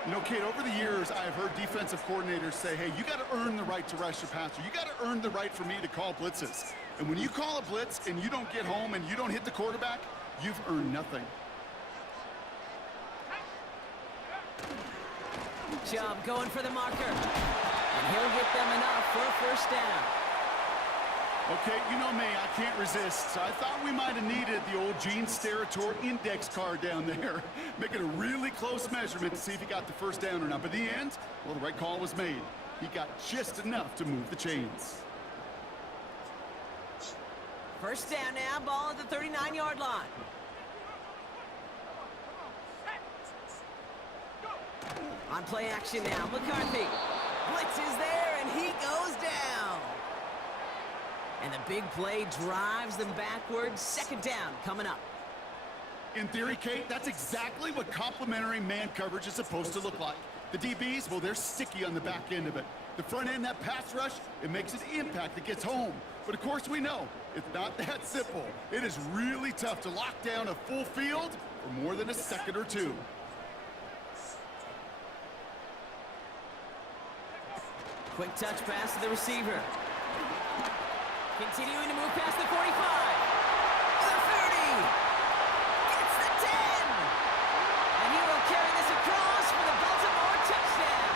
You know, Kate, over the years, I've heard defensive coordinators say, hey, you got to earn the right to rush your passer. You got to earn the right for me to call blitzes. And when you call a blitz and you don't get home and you don't hit the quarterback, you've earned nothing. Chubb going for the marker. And he'll get them enough for a 1st down. Okay, you know me, I can't resist. So I thought we might have needed the old Gene Steratore index card down there. Making a really close measurement to see if he got the 1st down or not. But in the end, well, the right call was made. He got just enough to move the chains. 1st down now, ball at the 39-yard line. On play action now, McCarthy. Blitz is there, and he goes down. And the big play drives them backwards. 2nd down coming up. In theory, Kate, that's exactly what complementary man coverage is supposed to look like. The DBs, well, they're sticky on the back end of it. The front end, that pass rush, it makes an impact. It gets home. But, of course, we know it's not that simple. It is really tough to lock down a full field for more than a second or two. Quick touch pass to the receiver. Continuing to move past the 45. The 30. Gets the 10. And he will carry this across for the Baltimore touchdown.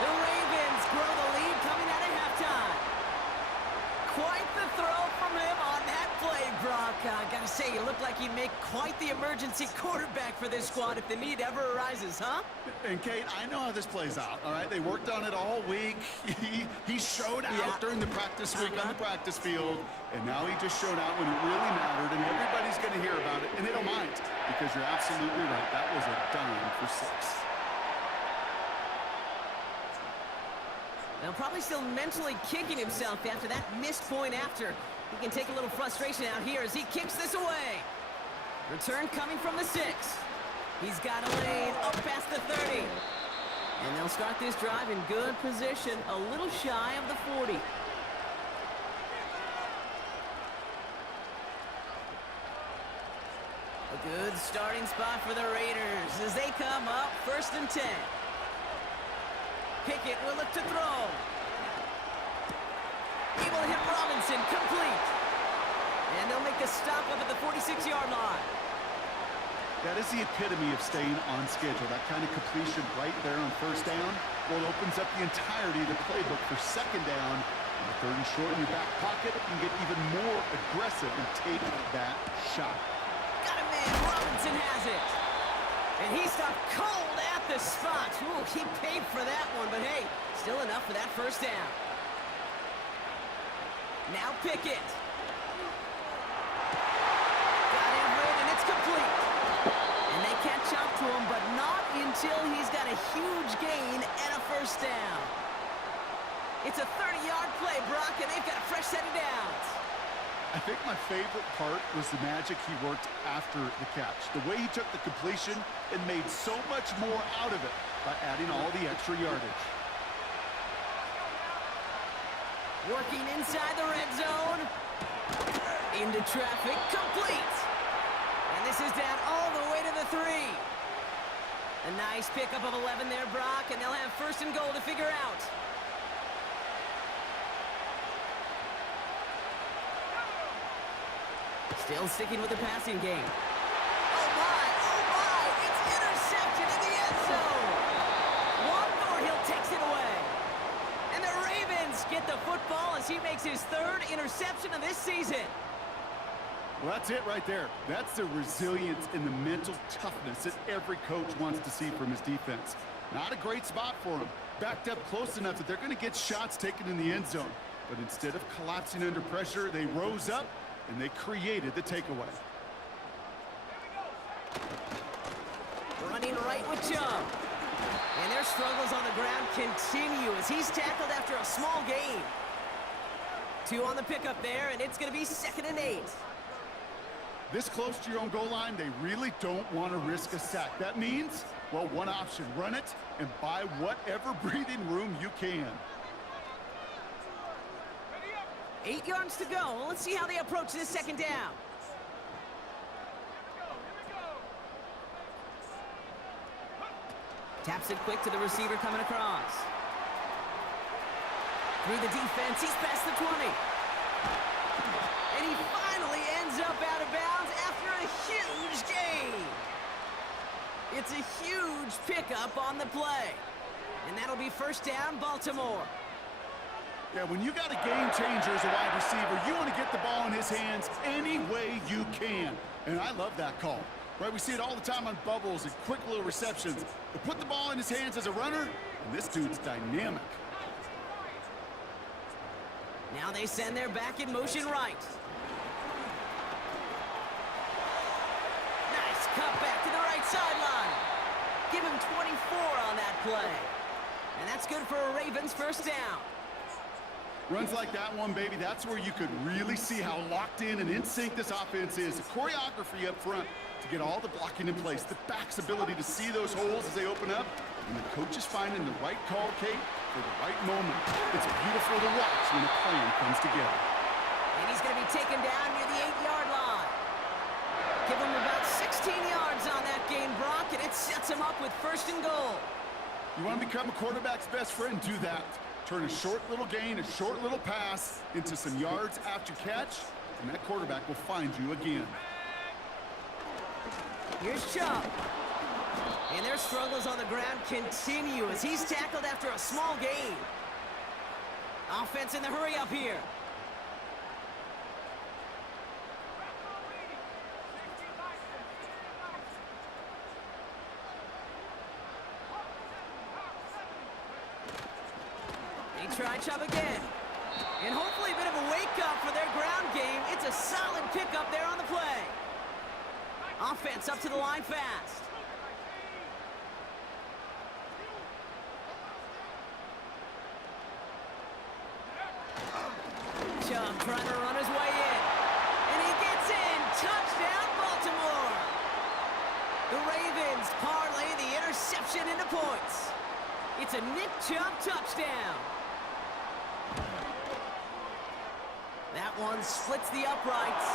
The Ravens grow the lead coming out of halftime. Quite the throw from him on that play, Brock. I gotta say, you look like you make quite the emergency quarterback for this squad if the need ever arises, huh? And, Kate, I know how this plays out, all right? They worked on it all week. He showed out during the practice week on the practice field, and now he just showed out when it really mattered, and everybody's going to hear about it, and they don't mind, because you're absolutely right. That was a dime for 6. Now, probably still mentally kicking himself after that missed point after. He can take a little frustration out here as he kicks this away. Return coming from the 6. He's got a lane up past the 30. And they'll start this drive in good position, a little shy of the 40. A good starting spot for the Raiders as they come up 1st and 10. Pickett will look to throw. Able to hit Robinson, complete. And they'll make the stop up at the 46-yard line. That is the epitome of staying on schedule. That kind of completion right there on 1st down, well, it opens up the entirety of the playbook for 2nd down. And the Third and short in your back pocket. You can get even more aggressive and take that shot. Got a man. Robinson has it. And he stopped cold at the spot. Ooh, he paid for that one, but hey, still enough for that first down. Now Pickett. Got him right, and it's complete. And they can't jump to him, but not until he's got a huge gain and a first down. It's a 30-yard play, Brock, and they've got a fresh set of downs. I think my favorite part was the magic he worked after the catch. The way he took the completion and made so much more out of it by adding all the extra yardage. Working inside the red zone. Into traffic, complete. And this is down all the way to the 3. A nice pickup of 11 there, Brock, and they'll have first and goal to figure out. Still sticking with the passing game. Oh my, it's intercepted in the end zone. Thornhill takes it away. And the Ravens get the football as he makes his 3rd interception of this season. Well, that's it right there. That's the resilience and the mental toughness that every coach wants to see from his defense. Not a great spot for him. Backed up close enough that they're going to get shots taken in the end zone. But instead of collapsing under pressure, they rose up and they created the takeaway. Running right with Chubb. And their struggles on the ground continue as he's tackled after a small gain. 2 on the pickup there, and it's going to be 2nd and 8. This close to your own goal line, they really don't want to risk a sack. That means, well, one option, run it and buy whatever breathing room you can. 8 yards to go. Let's see how they approach this 2nd down. Taps it quick to the receiver coming across. Through the defense, he's past the 20. And he finally ends up out of bounds after a huge gain. It's a huge pickup on the play. And that'll be first down, Baltimore. Yeah, when you got a game changer as a wide receiver, you want to get the ball in his hands any way you can. And I love that call. Right, we see it all the time on bubbles and quick little receptions. But put the ball in his hands as a runner, and this dude's dynamic. Now they send their back in motion right. Nice cut back to the right sideline. Give him 24 on that play. And that's good for a Ravens first down. Runs like that one, baby, that's where you could really see how locked in and in sync this offense is. The choreography up front to get all the blocking in place. The back's ability to see those holes as they open up. And the coach is finding the right call, Kate, for the right moment. It's beautiful to watch when a plan comes together. And he's going to be taken down near the 8-yard line. Give him about 16 yards on that game, Brock, and it sets him up with first and goal. You want to become a quarterback's best friend? Do that. Turn a short little gain, a short little pass into some yards after catch, and that quarterback will find you again. Here's Chubb. And their struggles on the ground continue as he's tackled after a small gain. Offense in the hurry up here. They try Chubb again. And hopefully a bit of a wake-up for their ground game. It's a solid pickup there on the play. Offense up to the line fast. Chubb trying to run his way in. And he gets in. Touchdown, Baltimore. The Ravens parlay the interception into points. It's a Nick Chubb touchdown. That one splits the uprights.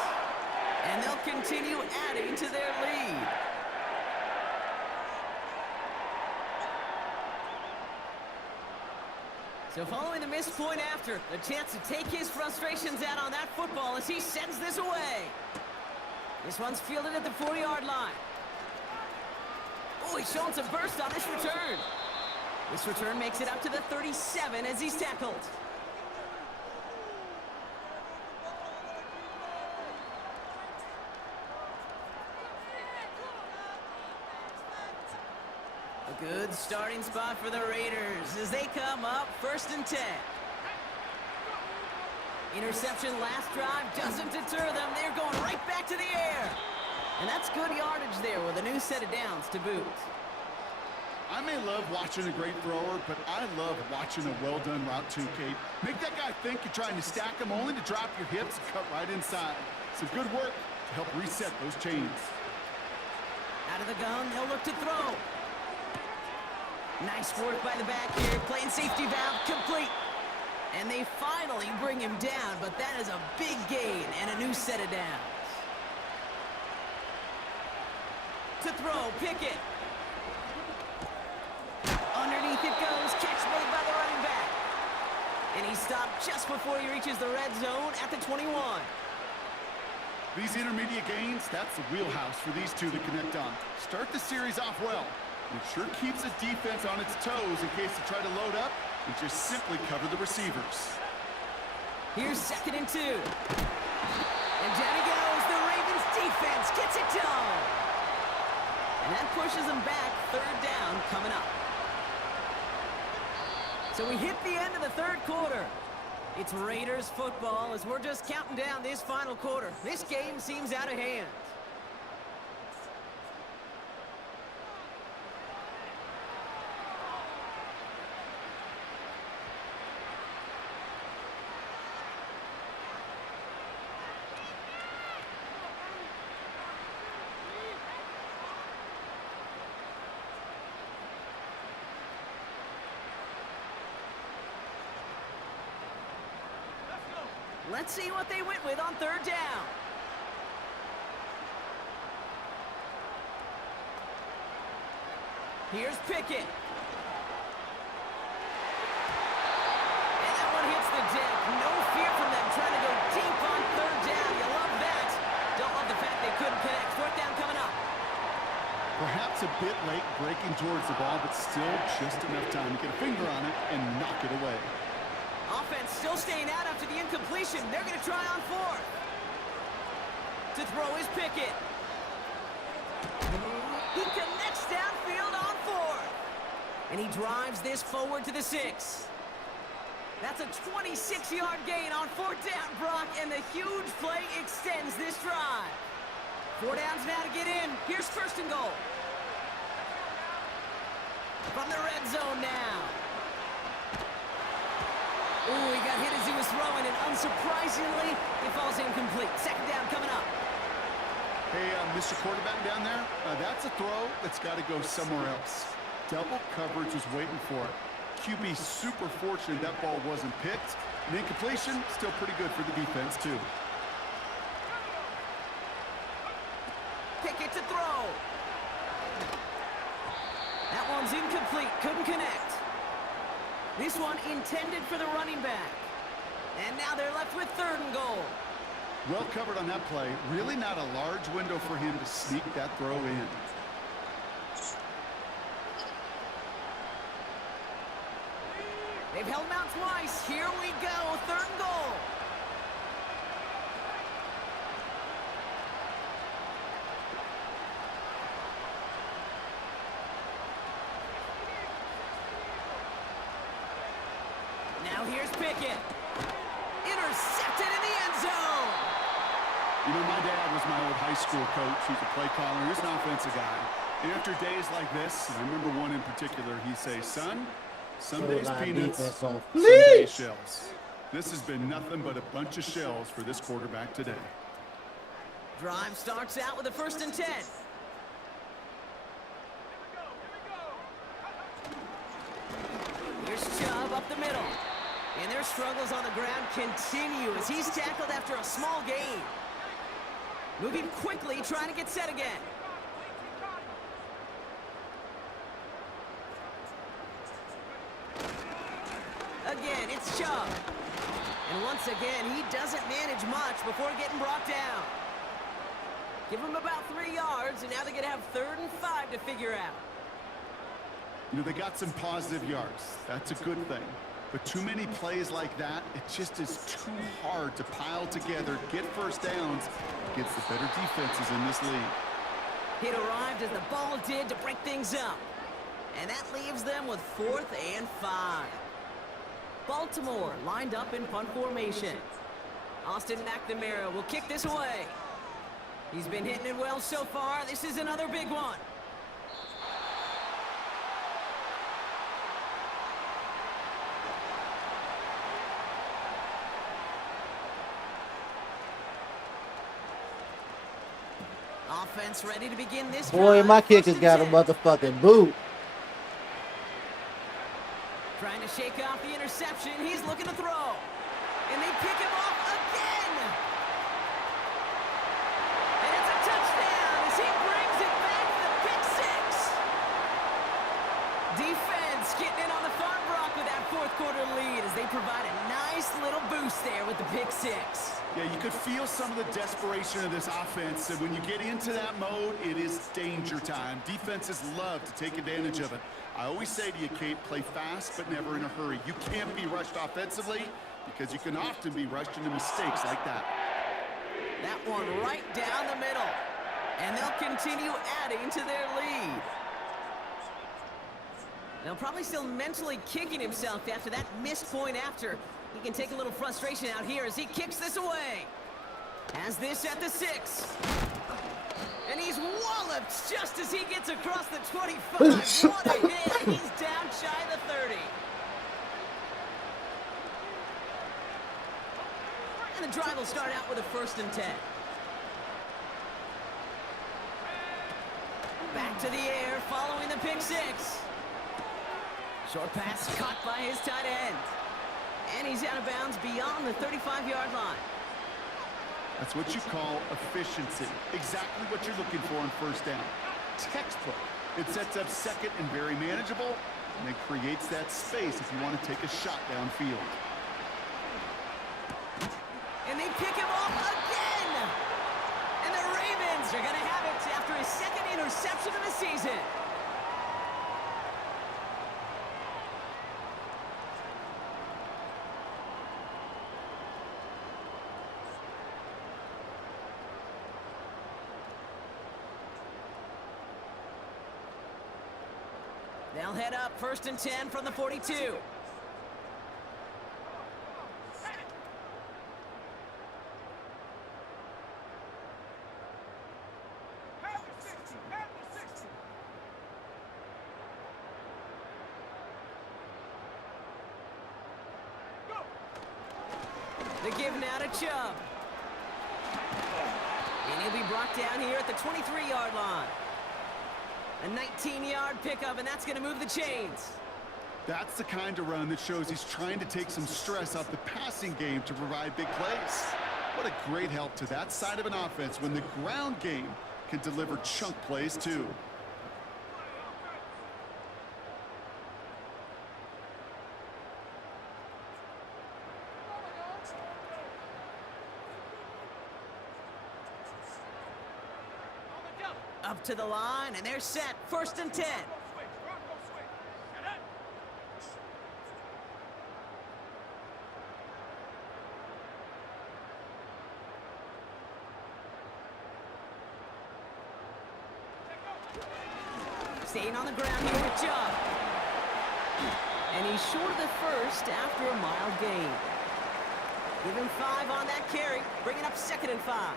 And they'll continue adding to their lead. So following the missed point after, a chance to take his frustrations out on that football as he sends this away. This one's fielded at the 4-yard line. Oh, he's showing some burst on this return. This return makes it up to the 37 as he's tackled. Good starting spot for the Raiders as they come up 1st and 10. Interception last drive doesn't deter them. They're going right back to the air. And that's good yardage there with a new set of downs to boot. I may love watching a great thrower, but I love watching a well-done route too, Kate. Make that guy think you're trying to stack him only to drop your hips and cut right inside. Some good work to help reset those chains. Out of the gun, they'll look to throw. Nice work by the back here, playing safety valve complete. And they finally bring him down, but that is a big gain and a new set of downs. To throw, Pickett. Underneath it goes, catch made by the running back. And he stopped just before he reaches the red zone at the 21. These intermediate gains, that's the wheelhouse for these two to connect on. Start the series off well. It sure keeps the defense on its toes in case they try to load up and just simply cover the receivers. Here's 2nd and 2. And down he goes. The Ravens defense gets it done. And that pushes them back. 3rd down coming up. So we hit the end of the 3rd quarter. It's Raiders football as we're just counting down this final quarter. This game seems out of hand. Let's see what they went with on 3rd down. Here's Pickett. And that one hits the deck. No fear from them trying to go deep on 3rd down. You love that. Don't love the fact they couldn't connect. 4th down coming up. Perhaps a bit late breaking towards the ball, but still just enough time to get a finger on it and knock it away. Offense still staying out after the incompletion. They're going to try on 4th. To throw is Pickett. He connects downfield on 4th. And he drives this forward to the 6. That's a 26-yard gain on 4th down, Brock, and the huge play extends this drive. 4 downs now to get in. Here's 1st and goal. From the red zone now. Ooh, he got hit as he was throwing, and unsurprisingly, it falls incomplete. 2nd down coming up. Hey, Mr. Quarterback down there, that's a throw that's got to go somewhere else. Double coverage was waiting for it. QB super fortunate that ball wasn't picked. And incompletion, still pretty good for the defense, too. Pickett to throw. That one's incomplete. Couldn't connect. This one intended for the running back. And now they're left with 3rd and goal. Well covered on that play. Really not a large window for him to sneak that throw in. They've held him out twice. Here we go. 3rd and goal. Now here's Pickett. Intercepted in the end zone. You know, my dad was my old high school coach. He's a play caller. He's an offensive guy. And after days like this, and I remember one in particular, he'd say, son, some days peanuts, some days shells. This has been nothing but a bunch of shells for this quarterback today. Drive starts out with a 1st and 10. Here's Chubb up the middle. And their struggles on the ground continue as he's tackled after a small gain. Moving quickly, trying to get set again. Again, it's Chubb. And once again, he doesn't manage much before getting brought down. Give him about 3 yards, and now they're going to have 3rd and 5 to figure out. You know, they got some positive yards. That's a good thing. But too many plays like that, it just is too hard to pile together, get 1st downs against the better defenses in this league. It arrived as the ball did to break things up. And that leaves them with 4th and 5. Baltimore lined up in punt formation. Austin McNamara will kick this away. He's been hitting it well so far. This is another big one. Offense ready to begin this Boy, drive. my kicker's First got a and 10. motherfucking boot. Trying to shake off the interception. He's looking to throw. And they pick him off again. And it's a touchdown as he brings it back for the pick six. Defense getting in on the Farm Rock with that 4th quarter lead as they provide a nice little boost there with the pick six. Yeah, you could feel some of the desperation of this offense, and when you get into that mode, it is danger time. Defenses love to take advantage of it. I always say to you, Kate, play fast but never in a hurry. You can't be rushed offensively because you can often be rushed into mistakes like that. That one right down the middle. And they'll continue adding to their lead. Now probably still mentally kicking himself after that missed point after. He can take a little frustration out here as he kicks this away. Has this at the 6. And he's walloped just as he gets across the 25. What a hit. He's down shy of the 30. And the drive will start out with a 1st and 10. Back to the air following the pick six. Short pass caught by his tight end. And he's out of bounds beyond the 35-yard line. That's what you call efficiency. Exactly what you're looking for on 1st down. Textbook. It sets up 2nd and very manageable, and it creates that space if you want to take a shot downfield. And they pick him off again! And the Ravens are going to have it after his 2nd interception of the season. They'll head up 1st and 10 from the 42. The give now to Chubb. And he'll be brought down here at the 23-yard line. A 19-yard pickup, and that's going to move the chains. That's the kind of run that shows he's trying to take some stress off the passing game to provide big plays. What a great help to that side of an offense when the ground game can deliver chunk plays too. Up to the line, and they're set. 1st and 10. Staying on the ground here with Chubb. And he's short of the 1st after a mild gain. Give him 5 on that carry, bringing up 2nd and 5.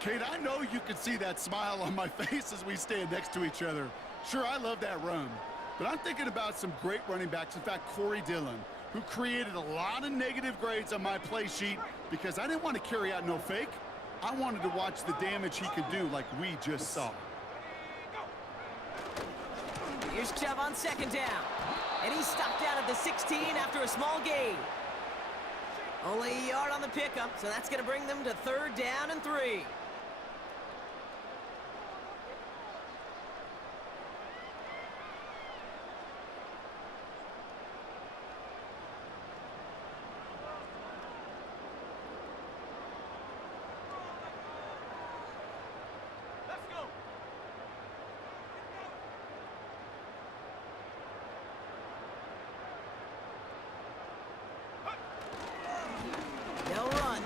Kate, I know you can see that smile on my face as we stand next to each other. Sure, I love that run, but I'm thinking about some great running backs. In fact, Corey Dillon, who created a lot of negative grades on my play sheet because I didn't want to carry out no fake. I wanted to watch the damage he could do like we just saw. Here's Chubb on 2nd down. And he's stopped out at the 16 after a small gain. Only a yard on the pickup, so that's going to bring them to 3rd down and 3.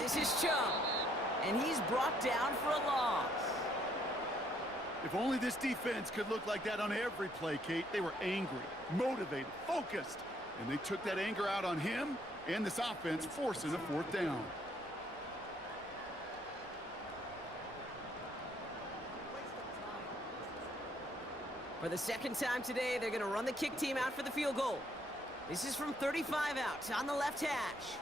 This is Chubb, and he's brought down for a loss. If only this defense could look like that on every play, Kate. They were angry, motivated, focused, and they took that anger out on him and this offense, forcing a 4th down. For the second time today, they're going to run the kick team out for the field goal. This is from 35 out on the left hash.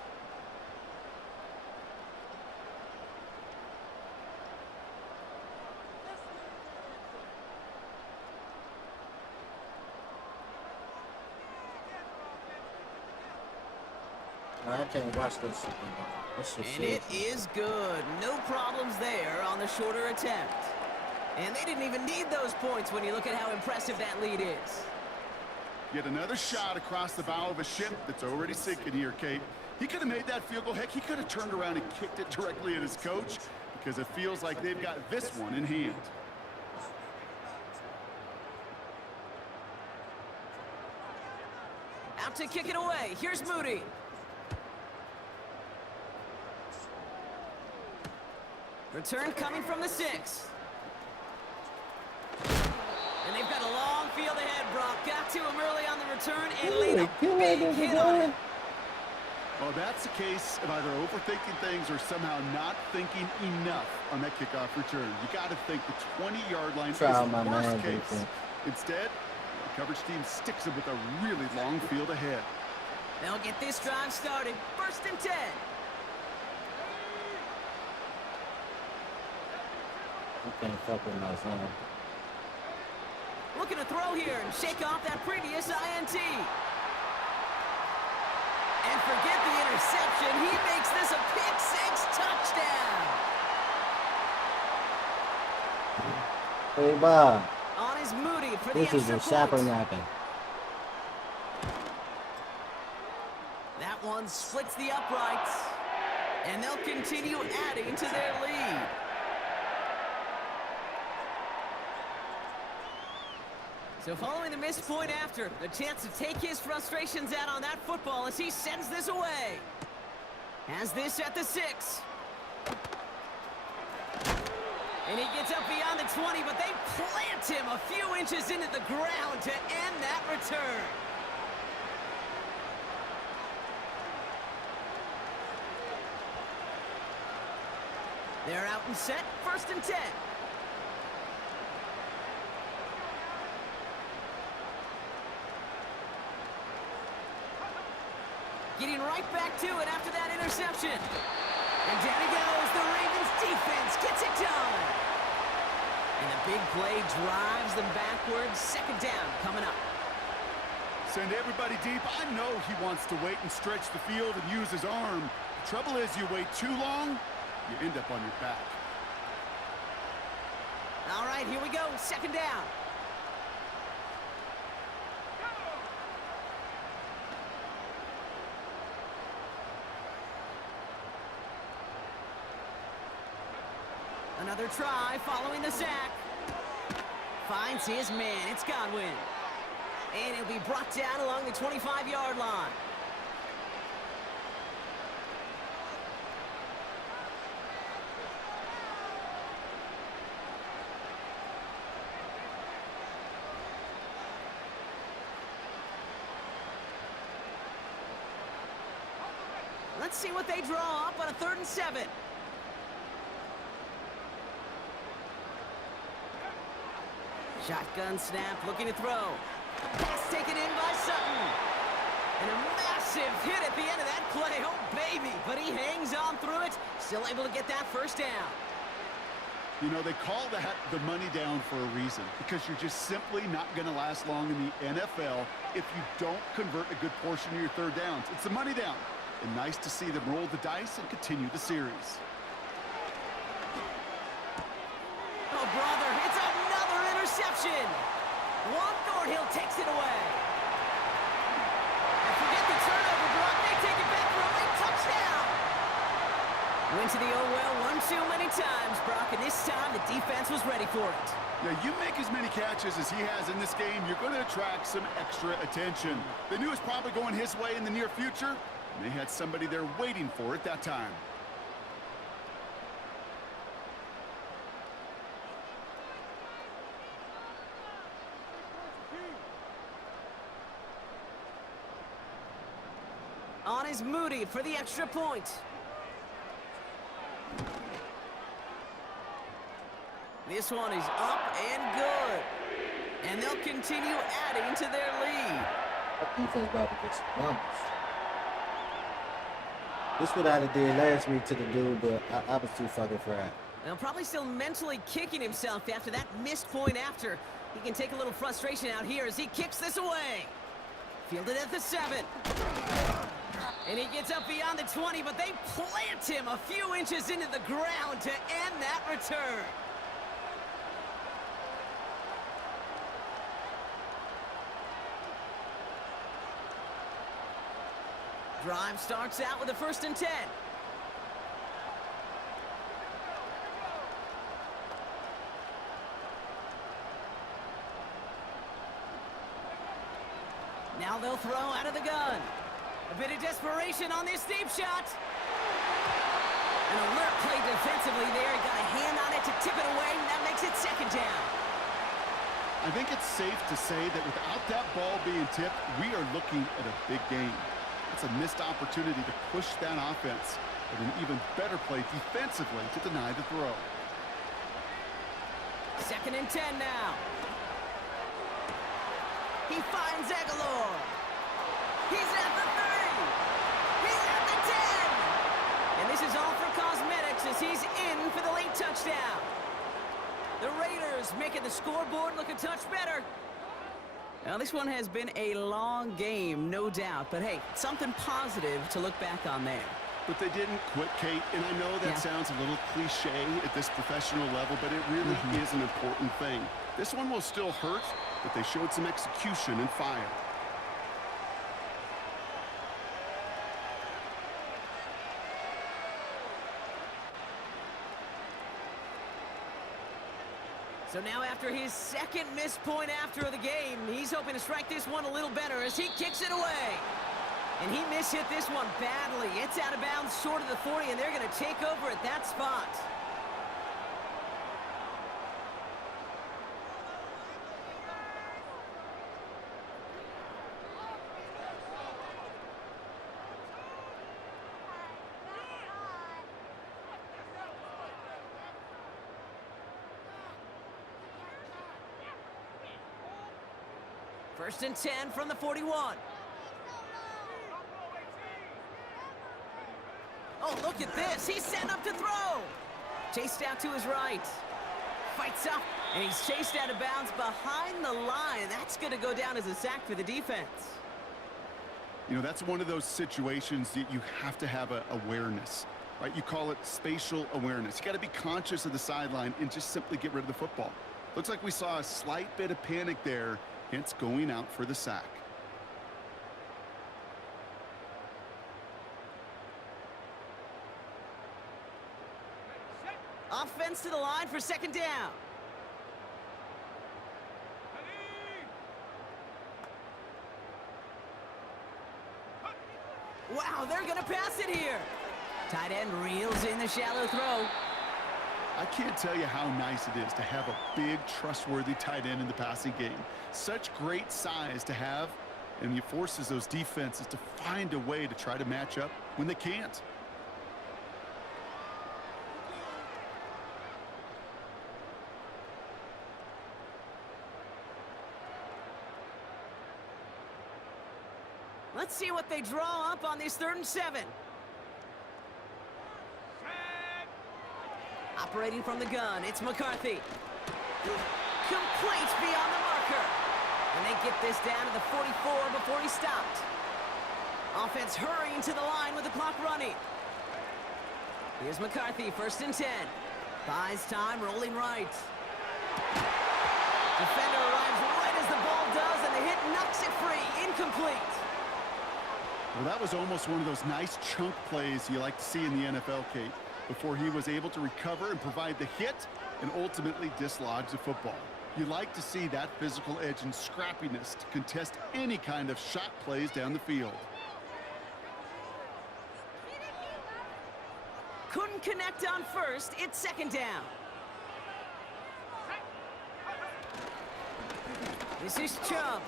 I can't watch this. And it is good. No problems there on the shorter attempt. And they didn't even need those points when you look at how impressive that lead is. Yet another shot across the bow of a ship that's already sinking here, Kate. He could have made that field goal. Heck, he could have turned around and kicked it directly at his coach because it feels like they've got this one in hand. Out to kick it away. Here's Moody. Return coming from the 6. And they've got a long field ahead, Brock. Got to him early on the return and laid a big hit on it. Well, that's the case of either overthinking things or somehow not thinking enough on that kickoff return. You got to think the 20-yard line is the worst case. Instead, the coverage team sticks him with a really long field ahead. They'll get this drive started. 1st and 10. You can't fuck with my son. Looking to throw here and shake off that previous INT. And forget the interception. He makes this a pick-6 touchdown. Hey, Bob. On his Moody for the This is extra a point. sapper-napping. That one splits the uprights. And they'll continue adding to their lead. So following the missed point after, the chance to take his frustrations out on that football as he sends this away. Has this at the 6. And he gets up beyond the 20, but they plant him a few inches into the ground to end that return. They're out and set, 1st and 10. Getting right back to it after that interception. And down he goes. The Ravens defense gets it done. And the big play drives them backwards. 2nd down coming up. Send everybody deep. I know he wants to wait and stretch the field and use his arm. The trouble is you wait too long, you end up on your back. All right, here we go. 2nd down. Another try following the sack. Finds his man. It's Godwin. And it'll be brought down along the 25-yard line. Let's see what they draw up on a 3rd and 7. Shotgun snap, looking to throw. Pass taken in by Sutton. And a massive hit at the end of that play. Oh, baby. But he hangs on through it. Still able to get that 1st down. You know, they call that the money down for a reason, because you're just simply not going to last long in the NFL if you don't convert a good portion of your 3rd downs. It's the money down. And nice to see them roll the dice and continue the series. Oh, brother, it's another interception. Juan Thornhill takes it away. And forget the turnover, Brock. They take it back for a late touchdown. Went to the oh well one too many times, Brock, and this time the defense was ready for it. Yeah, you make as many catches as he has in this game, you're going to attract some extra attention. They knew it was probably going his way in the near future, and they had somebody there waiting for it that time. is Moody for the extra point. This one is up and good. And they'll continue adding to their lead. That defense about to get some numbers. This is what I did last week to the dude, but I was too fucking fried. Now, probably still mentally kicking himself after that missed point after. He can take a little frustration out here as he kicks this away. Fielded at the 7. And he gets up beyond the 20, but they plant him a few inches into the ground to end that return. Drive starts out with a 1st and 10. Now they'll throw out of the gun. A bit of desperation on this deep shot. An alert play defensively there. He got a hand on it to tip it away, and that makes it 2nd down. I think it's safe to say that without that ball being tipped, we are looking at a big game. It's a missed opportunity to push that offense, but an even better play defensively to deny the throw. 2nd and 10 now. He finds Aguilar. He's at the 30. He's at the 10. And this is all for cosmetics as he's in for the late touchdown. The Raiders making the scoreboard look a touch better. Now, this one has been a long game, no doubt. But, hey, something positive to look back on there. But they didn't quit, Kate, and I know that sounds a little cliche at this professional level, but it really is an important thing. This one will still hurt, but they showed some execution and fire. So now after his 2nd missed point after the game, he's hoping to strike this one a little better as he kicks it away. And he mishit this one badly. It's out of bounds short of the 40, and they're going to take over at that spot. First and 10 from the 41. Oh, look at this. He's set up to throw. Chased out to his right. Fights up, and he's chased out of bounds behind the line. That's going to go down as a sack for the defense. You know, that's one of those situations that you have to have awareness, right? You call it spatial awareness. You got to be conscious of the sideline and just simply get rid of the football. Looks like we saw a slight bit of panic there, hence going out for the sack. Offense to the line for 2nd down. Wow, they're going to pass it here. Tight end reels in the shallow throw. I can't tell you how nice it is to have a big, trustworthy tight end in the passing game. Such great size to have, and it forces those defenses to find a way to try to match up when they can't. Let's see what they draw up on this 3rd and 7. Operating from the gun, it's McCarthy. Complete beyond the marker. And they get this down to the 44 before he stopped. Offense hurrying to the line with the clock running. Here's McCarthy, 1st and 10. Buys time, rolling right. Defender arrives right as the ball does, and the hit knocks it free. Incomplete. Well, that was almost one of those nice chunk plays you like to see in the NFL, Kate, before he was able to recover and provide the hit and ultimately dislodge the football. You like to see that physical edge and scrappiness to contest any kind of shot plays down the field. Couldn't connect on 1st. It's 2nd down. This is Chubb.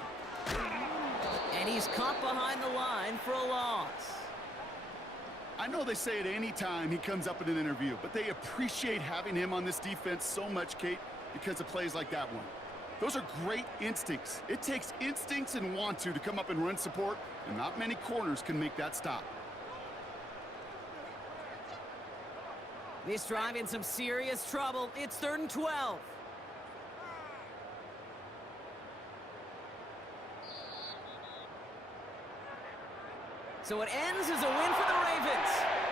And he's caught behind the line for a loss. I know they say it any time he comes up in an interview, but they appreciate having him on this defense so much, Kate, because of plays like that one. Those are great instincts. It takes instincts and want to come up and run support, and not many corners can make that stop. This drive in some serious trouble. It's 3rd and 12. So it ends as a win for the Ravens.